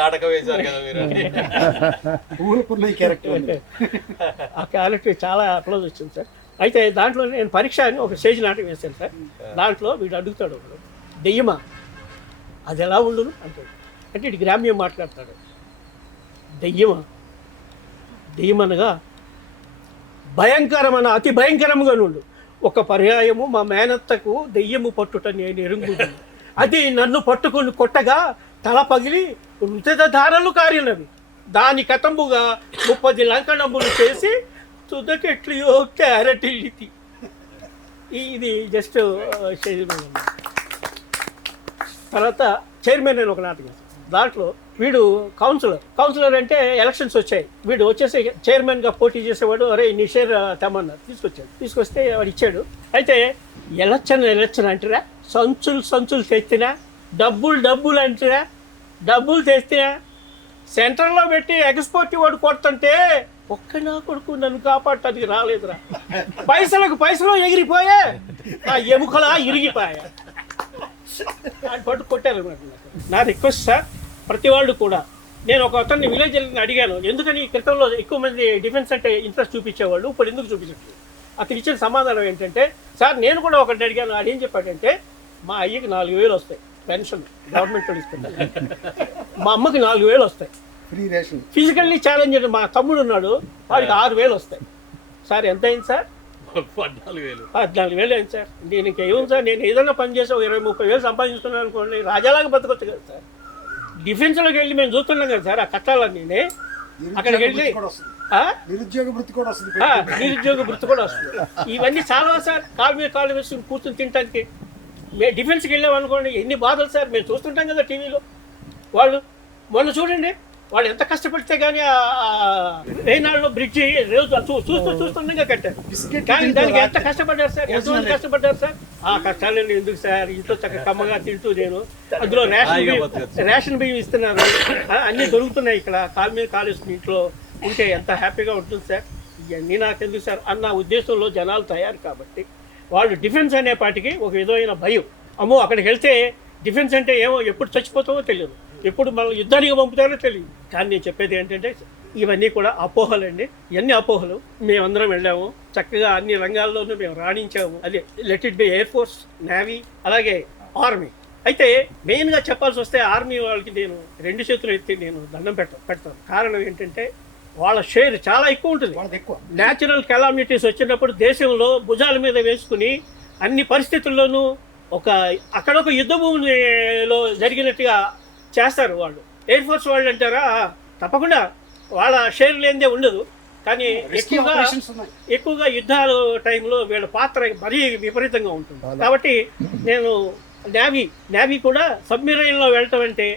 నాటకం వేశారు కదా మీరు, ఆ క్యారెక్టర్ చాలా అప్లోజ్ వచ్చింది సార్. అయితే దాంట్లో నేను పరీక్ష అని ఒక స్టేజ్ నాటకం వేశాను సార్. దాంట్లో వీడు అడుగుతాడు, ఒకడు దెయ్యమా అది ఎలా ఉండును అంటాడు. అంటే ఇటు గ్రామ్యం మాట్లాడతాడు. దెయ్యమనగా భయంకరమైన అతి భయంకరంగా నుండు. ఒక పర్యాయము మా మేనత్తకు దెయ్యము పట్టుట నేను ఎరుగుండు, అది నన్ను పట్టుకుని కొట్టగా తల పగిలి మృత ధారలు కారినవి, దాని కతంబుగా 30 లంకణములు చేసి తుదకెట్లియో క్యారెటిల్లితి. ఇది జస్ట్ తర్వాత చైర్మన్ అని ఒక నాటకం. దాంట్లో వీడు కౌన్సిలర్ అంటే ఎలక్షన్స్ వచ్చాయి, వీడు వచ్చేసి చైర్మన్గా పోటీ చేసేవాడు. అరే నీ షేర్ తెమ్మన్నారు, తీసుకొస్తే వాడు ఇచ్చాడు. అయితే ఎలక్షన్ అంటారా, సంచులు తెచ్చినా, డబ్బులు అంటారా, డబ్బులు తెచ్చినా సెంటర్లో పెట్టి ఎక్స్పోర్ట్ వాడు కొడుతుంటే ఒక్క నా కొడుకు నన్ను కాపాడటానికి రాలేదురా. పైసలు ఎగిరిపోయా, ఆ ఎముకలా ఇరిగిపోయా అని పట్టు కొట్టారు. నా రిక్వెస్ట్ సార్, ప్రతి వాళ్ళు కూడా, నేను ఒక అతన్ని విలేజ్ అడిగాను, ఎందుకని క్రితంలో ఎక్కువ మంది డిఫెన్స్ అంటే ఇంట్రెస్ట్ చూపించేవాళ్ళు, ఇప్పుడు ఎందుకు చూపించట్లేదు? అతను ఇచ్చిన సమాధానం ఏంటంటే, సార్ నేను కూడా ఒకటి అడిగాను, అదేం చెప్పాడంటే, మా అయ్యకి 4,000 వస్తాయి పెన్షన్ గవర్నమెంట్ ఇస్తుంది, మా అమ్మకి 4,000 వస్తాయి, ఫ్రీ రేషన్, ఫిజికల్లీ ఛాలెంజ్ మా తమ్ముడు ఉన్నాడు, వాడికి 6,000 వస్తాయి. సార్ ఎంత అయింది సార్? 14,000 అయింది సార్. నేను ఇంకేముంది సార్, నేను ఏదైనా పని చేసి 20-30 సంపాదిస్తున్నాను అనుకోండి, రాజాలాగా బతకొచ్చు కదా సార్. డిఫెన్స్లోకి వెళ్ళి మేము చూస్తున్నాం కదా సార్, ఆ కట్టాలన్నీ అక్కడికి వెళ్ళి నిరుద్యోగ వృత్తి కూడా వస్తుంది, నిరుద్యోగ వృత్తి కూడా వస్తుంది. ఇవన్నీ చాలా సార్, కాలు వేసుకుని కూర్చొని తినడానికి. మేము డిఫెన్స్కి వెళ్ళామనుకోండి, ఎన్ని బాధలు సార్ మేము చూస్తుంటాం కదా టీవీలో. వాళ్ళు మొన్న చూడండి, వాళ్ళు ఎంత కష్టపడితే కానీ రేనాడులో బ్రిడ్జి రోజు చూస్తుండగా కట్టారు, కానీ దానికి ఎంత కష్టపడ్డారు సార్, ఎంతమంది కష్టపడ్డారు సార్. ఆ కష్టాలన్నీ ఎందుకు సార్, ఇంట్లో చక్కగా కమ్మగా తింటూ నేను, అందులో రేషన్ బియ్యం ఇస్తున్నారు, అన్నీ దొరుకుతున్నాయి ఇక్కడ, కాలు మీద కాలు వేసుకుని ఇంట్లో ఉంటే ఎంత హ్యాపీగా ఉంటుంది సార్. ఇవన్నీ నాకెందుకు సార్ అన్న ఉద్దేశంలో జనాలు తయారు కాబట్టి వాళ్ళు డిఫెన్స్ అనే పాటికి ఒక విధమైన భయం. అమ్మో అక్కడికి వెళ్తే డిఫెన్స్ అంటే ఏమో, ఎప్పుడు చచ్చిపోతామో తెలియదు, ఎప్పుడు మనం యుద్ధానికి పంపుతారో తెలియదు. కానీ నేను చెప్పేది ఏంటంటే, ఇవన్నీ కూడా అపోహలండి, ఇవన్నీ అపోహలు. మేమందరం వెళ్ళాము, చక్కగా అన్ని రంగాల్లోనూ మేము రాణించాము. అదే let it be air force, navy, అలాగే ఆర్మీ. అయితే మెయిన్గా చెప్పాల్సి వస్తే ఆర్మీ వాళ్ళకి నేను 2 చేతులు ఎత్తి నేను దండం పెడతాను. కారణం ఏంటంటే, వాళ్ళ షేర్ చాలా ఎక్కువ ఉంటుంది. న్యాచురల్ కెలామిటీస్ వచ్చినప్పుడు దేశంలో భుజాల మీద వేసుకుని అన్ని పరిస్థితుల్లోనూ అక్కడ ఒక యుద్ధ భూమిలో జరిగినట్టుగా చేస్తారు వాళ్ళు. ఎయిర్ ఫోర్స్ వాళ్ళు అంటారా, తప్పకుండా వాళ్ళ షేర్ లేనిదే ఉండదు, కానీ ఎక్కువగా యుద్ధాల టైంలో వీళ్ళ పాత్ర మరీ విపరీతంగా ఉంటుంది. కాబట్టి నేను నేవీ కూడా సబ్మెరైన్లో వెళ్ళటం అంటే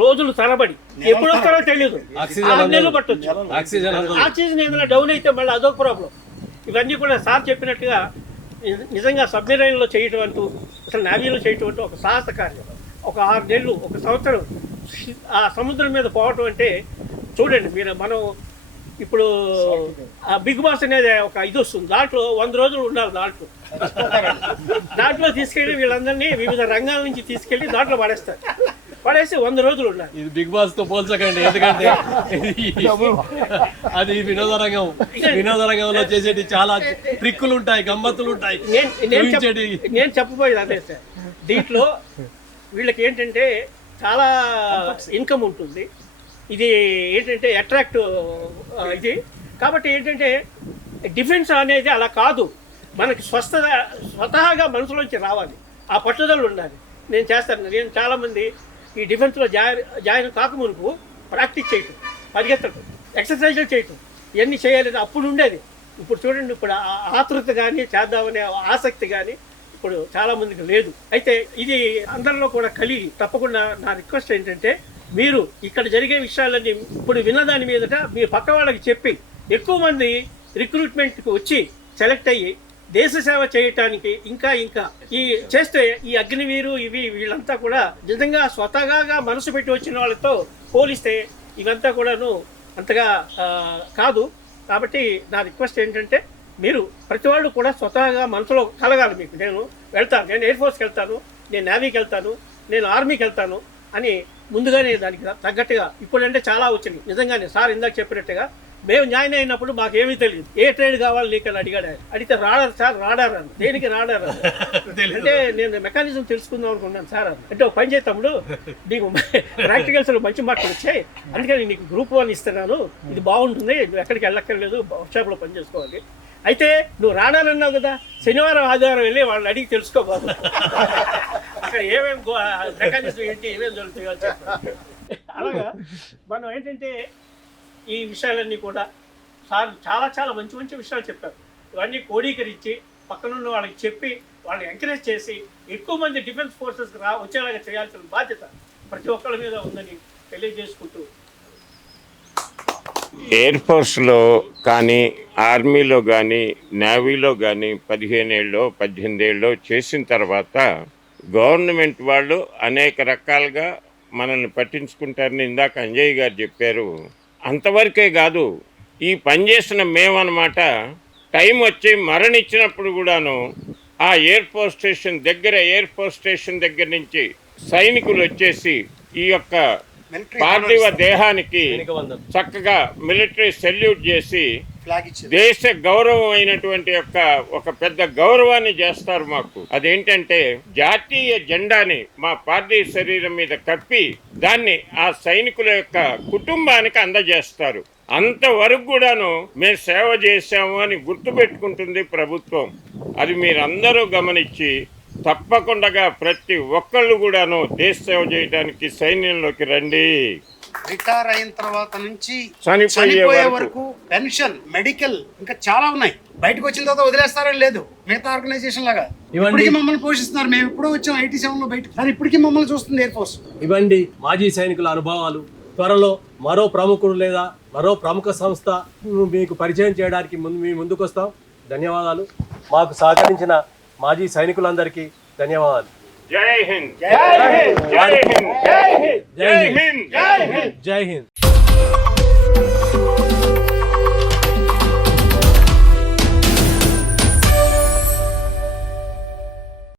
రోజులు తరబడి, ఎప్పుడు వస్తారో తెలియదు, 6 నెలలు పట్టొచ్చు. ఆక్సిజన్ ఏదైనా డౌన్ అయితే మళ్ళీ అదొక ప్రాబ్లం. ఇవన్నీ కూడా సార్ చెప్పినట్టుగా నిజంగా సబ్మెరైన్లో చేయటం అంటూ, అసలు నేవీలో చేయటం అంటూ ఒక సాహస కార్యం. ఒక 6 నెలలు, 1 సంవత్సరం ఆ సముద్రం మీద పోవటం అంటే చూడండి మీరు. మనం ఇప్పుడు ఆ బిగ్ బాస్ అనేది ఒక ఇది వస్తుంది, దాంట్లో 100 రోజులు ఉండాలి. దాంట్లో తీసుకెళ్ళి వీళ్ళందరినీ వివిధ రంగాల నుంచి తీసుకెళ్ళి దాంట్లో పడేసి 100 రోజులు ఉండాలి. ఇది బిగ్ బాస్ తో పోల్చకండి, ఎందుకంటే అది వినోద రంగంలో చేసేటి చాలా ట్రిక్కులు ఉంటాయి, గమ్మత్తులు ఉంటాయి. నేను చెప్పబోయేది అదే సార్, దీంట్లో వీళ్ళకి ఏంటంటే చాలా ఇన్కమ్ ఉంటుంది. ఇది ఏంటంటే అట్రాక్ట్ ఇది. కాబట్టి ఏంటంటే డిఫెన్స్ అనేది అలా కాదు, మనకి స్వతహాగా మనసులోంచి రావాలి, ఆ పట్టుదల ఉండాలి. నేను చేస్తాను. నేను చాలామంది ఈ డిఫెన్స్లో జాయిన్ కాకమునుపు ప్రాక్టీస్ చేయటం, పరిగెత్తడం, ఎక్సర్సైజులు చేయటం, ఇవన్నీ చేయాలి, అప్పుడు ఉండేది. ఇప్పుడు చూడండి, ఇప్పుడు ఆతృత కానీ చేద్దామనే ఆసక్తి కానీ ఇప్పుడు చాలామందికి లేదు. అయితే ఇది అందరిలో కూడా కలిగి, తప్పకుండా నా రిక్వెస్ట్ ఏంటంటే, మీరు ఇక్కడ జరిగే విషయాలన్నీ ఇప్పుడు విన్నదాని మీదట మీరు పక్క వాళ్ళకి చెప్పి ఎక్కువ మంది రిక్రూట్మెంట్కి వచ్చి సెలెక్ట్ అయ్యి దేశ సేవ చేయటానికి ఇంకా ఈ చేస్తే ఈ అగ్నివీరు వీళ్ళంతా కూడా నిజంగా స్వతహాగా మనసు పెట్టి వచ్చిన వాళ్ళతో పోలిస్తే ఇవంతా కూడాను అంతగా కాదు. కాబట్టి నా రిక్వెస్ట్ ఏంటంటే, మీరు ప్రతి వాళ్ళు కూడా స్వతహాగా మనసులో కలగాలి. మీకు నేను ఎయిర్ ఫోర్స్కి వెళ్తాను, నేను నేవీకి వెళ్తాను, నేను ఆర్మీకి వెళ్తాను అని ముందుగానే దానికి తగ్గట్టుగా ఇప్పుడంటే చాలా వచ్చినాయి. నిజంగానే సార్ ఇందాక చెప్పినట్టుగా మేము జాయిన్ అయినప్పుడు మాకేమీ తెలియదు, ఏ ట్రైడ్ కావాలి నీకని అడిగితే రాడారు సార్, రాడారు అని. దేనికి రాడారు అంటే నేను మెకానిజం తెలుసుకుందాం అనుకున్నాను సార్ అని. అంటే ఒక పని చేస్తాముడు, నీకు ప్రాక్టికల్స్లో మంచి మార్కులు వచ్చాయి, అందుకని నీకు గ్రూప్ 1 ఇస్తున్నాను, ఇది బాగుంటుంది, నువ్వు ఎక్కడికి వెళ్ళక్కర్లేదు, వర్క్షాప్లో పని చేసుకోవాలి. అయితే నువ్వు రాడారన్నావు కదా, శనివారం ఆదివారం వెళ్ళి వాళ్ళని అడిగి తెలుసుకోబాబు, అక్కడ ఏమేమి మెకానిజం ఏంటి, ఏమేమి జరుగుతాయో అని చెప్పారు. అలాగా మనం ఏంటంటే ఈ విషయాలన్నీ కూడా సార్ చాలా చాలా మంచి మంచి విషయాలు చెప్పారు. ఇవన్నీ కోడీకరించి పక్కనున్న వాళ్ళకి చెప్పి వాళ్ళని ఎంకరేజ్ చేసి ఎక్కువ మంది డిఫెన్స్ ఫోర్సెస్కి వచ్చేలాగా చేయాల్సిన బాధ్యత ప్రతి ఒక్కరి మీద ఉందని తెలియజేసుకుంటూ, ఎయిర్ ఫోర్స్లో కానీ ఆర్మీలో కానీ నేవీలో కానీ 15 ఏళ్ళో 18 ఏళ్ళో చేసిన తర్వాత గవర్నమెంట్ వాళ్ళు అనేక రకాలుగా మనల్ని పట్టించుకుంటారని ఇందాక అంజయ్ గారు చెప్పారు. అంతవరకే కాదు, ఈ పని చేసిన మేమన్నమాట టైం వచ్చి మరణించినప్పుడు కూడాను ఆ ఎయిర్ఫోర్స్ స్టేషన్ దగ్గర నుంచి సైనికులు వచ్చేసి ఈ యొక్క పార్థివ దేహానికి చక్కగా మిలిటరీ సెల్యూట్ చేసి ఫ్లాగ్ ఇచ్చారు. దేశ గౌరవం అయినటువంటి ఒక పెద్ద గౌరవాన్ని చేస్తారు మాకు. అదేంటంటే జాతీయ జెండాని మా పార్థివ శరీరం మీద కప్పి దాన్ని ఆ సైనికుల యొక్క కుటుంబానికి అందజేస్తారు. అంతవరకు కూడాను మేము సేవ చేశాము అని గుర్తుపెట్టుకుంటుంది ప్రభుత్వం. అది మీరందరూ గమనించి తప్పకుండా ప్రతి ఒక్కళ్ళు కూడాను దేశ సేవ చేయడానికి సైన్యంలోకి రండి. రిటైర్ అయిన తర్వాత నుంచి చనిపోయే చనిపోయే వరకు వరకు పెన్షన్, మెడికల్ ఇంకా చాలా ఉన్నాయి. బయటకు వచ్చిన తర్వాత వదిలేస్తారని లేదు, మిగతా ఆర్గనైజేషన్ లాగా ఇప్పటికీ మమ్మల్ని పోషిస్తున్నారు. మేము ఇప్పుడు వచ్చాం 87లో బయట, కానీ ఇప్పటికీ మమ్మల్ని చూస్తుంది ఎయిర్ ఫోర్స్. ఇవ్వండి మాజీ సైనికుల అనుభవాలు. త్వరలో మరో ప్రముఖుడు లేదా మరో ప్రముఖ సంస్థ మీకు పరిచయం చేయడానికి మీ ముందుకు వస్తాం. ధన్యవాదాలు. మాకు సహకరించిన మాజీ సైనికులందరికీ ధన్యవాదాలు. జై హింద్, జై హింద్, జై హింద్, జై హింద్, జై హింద్, జై హింద్.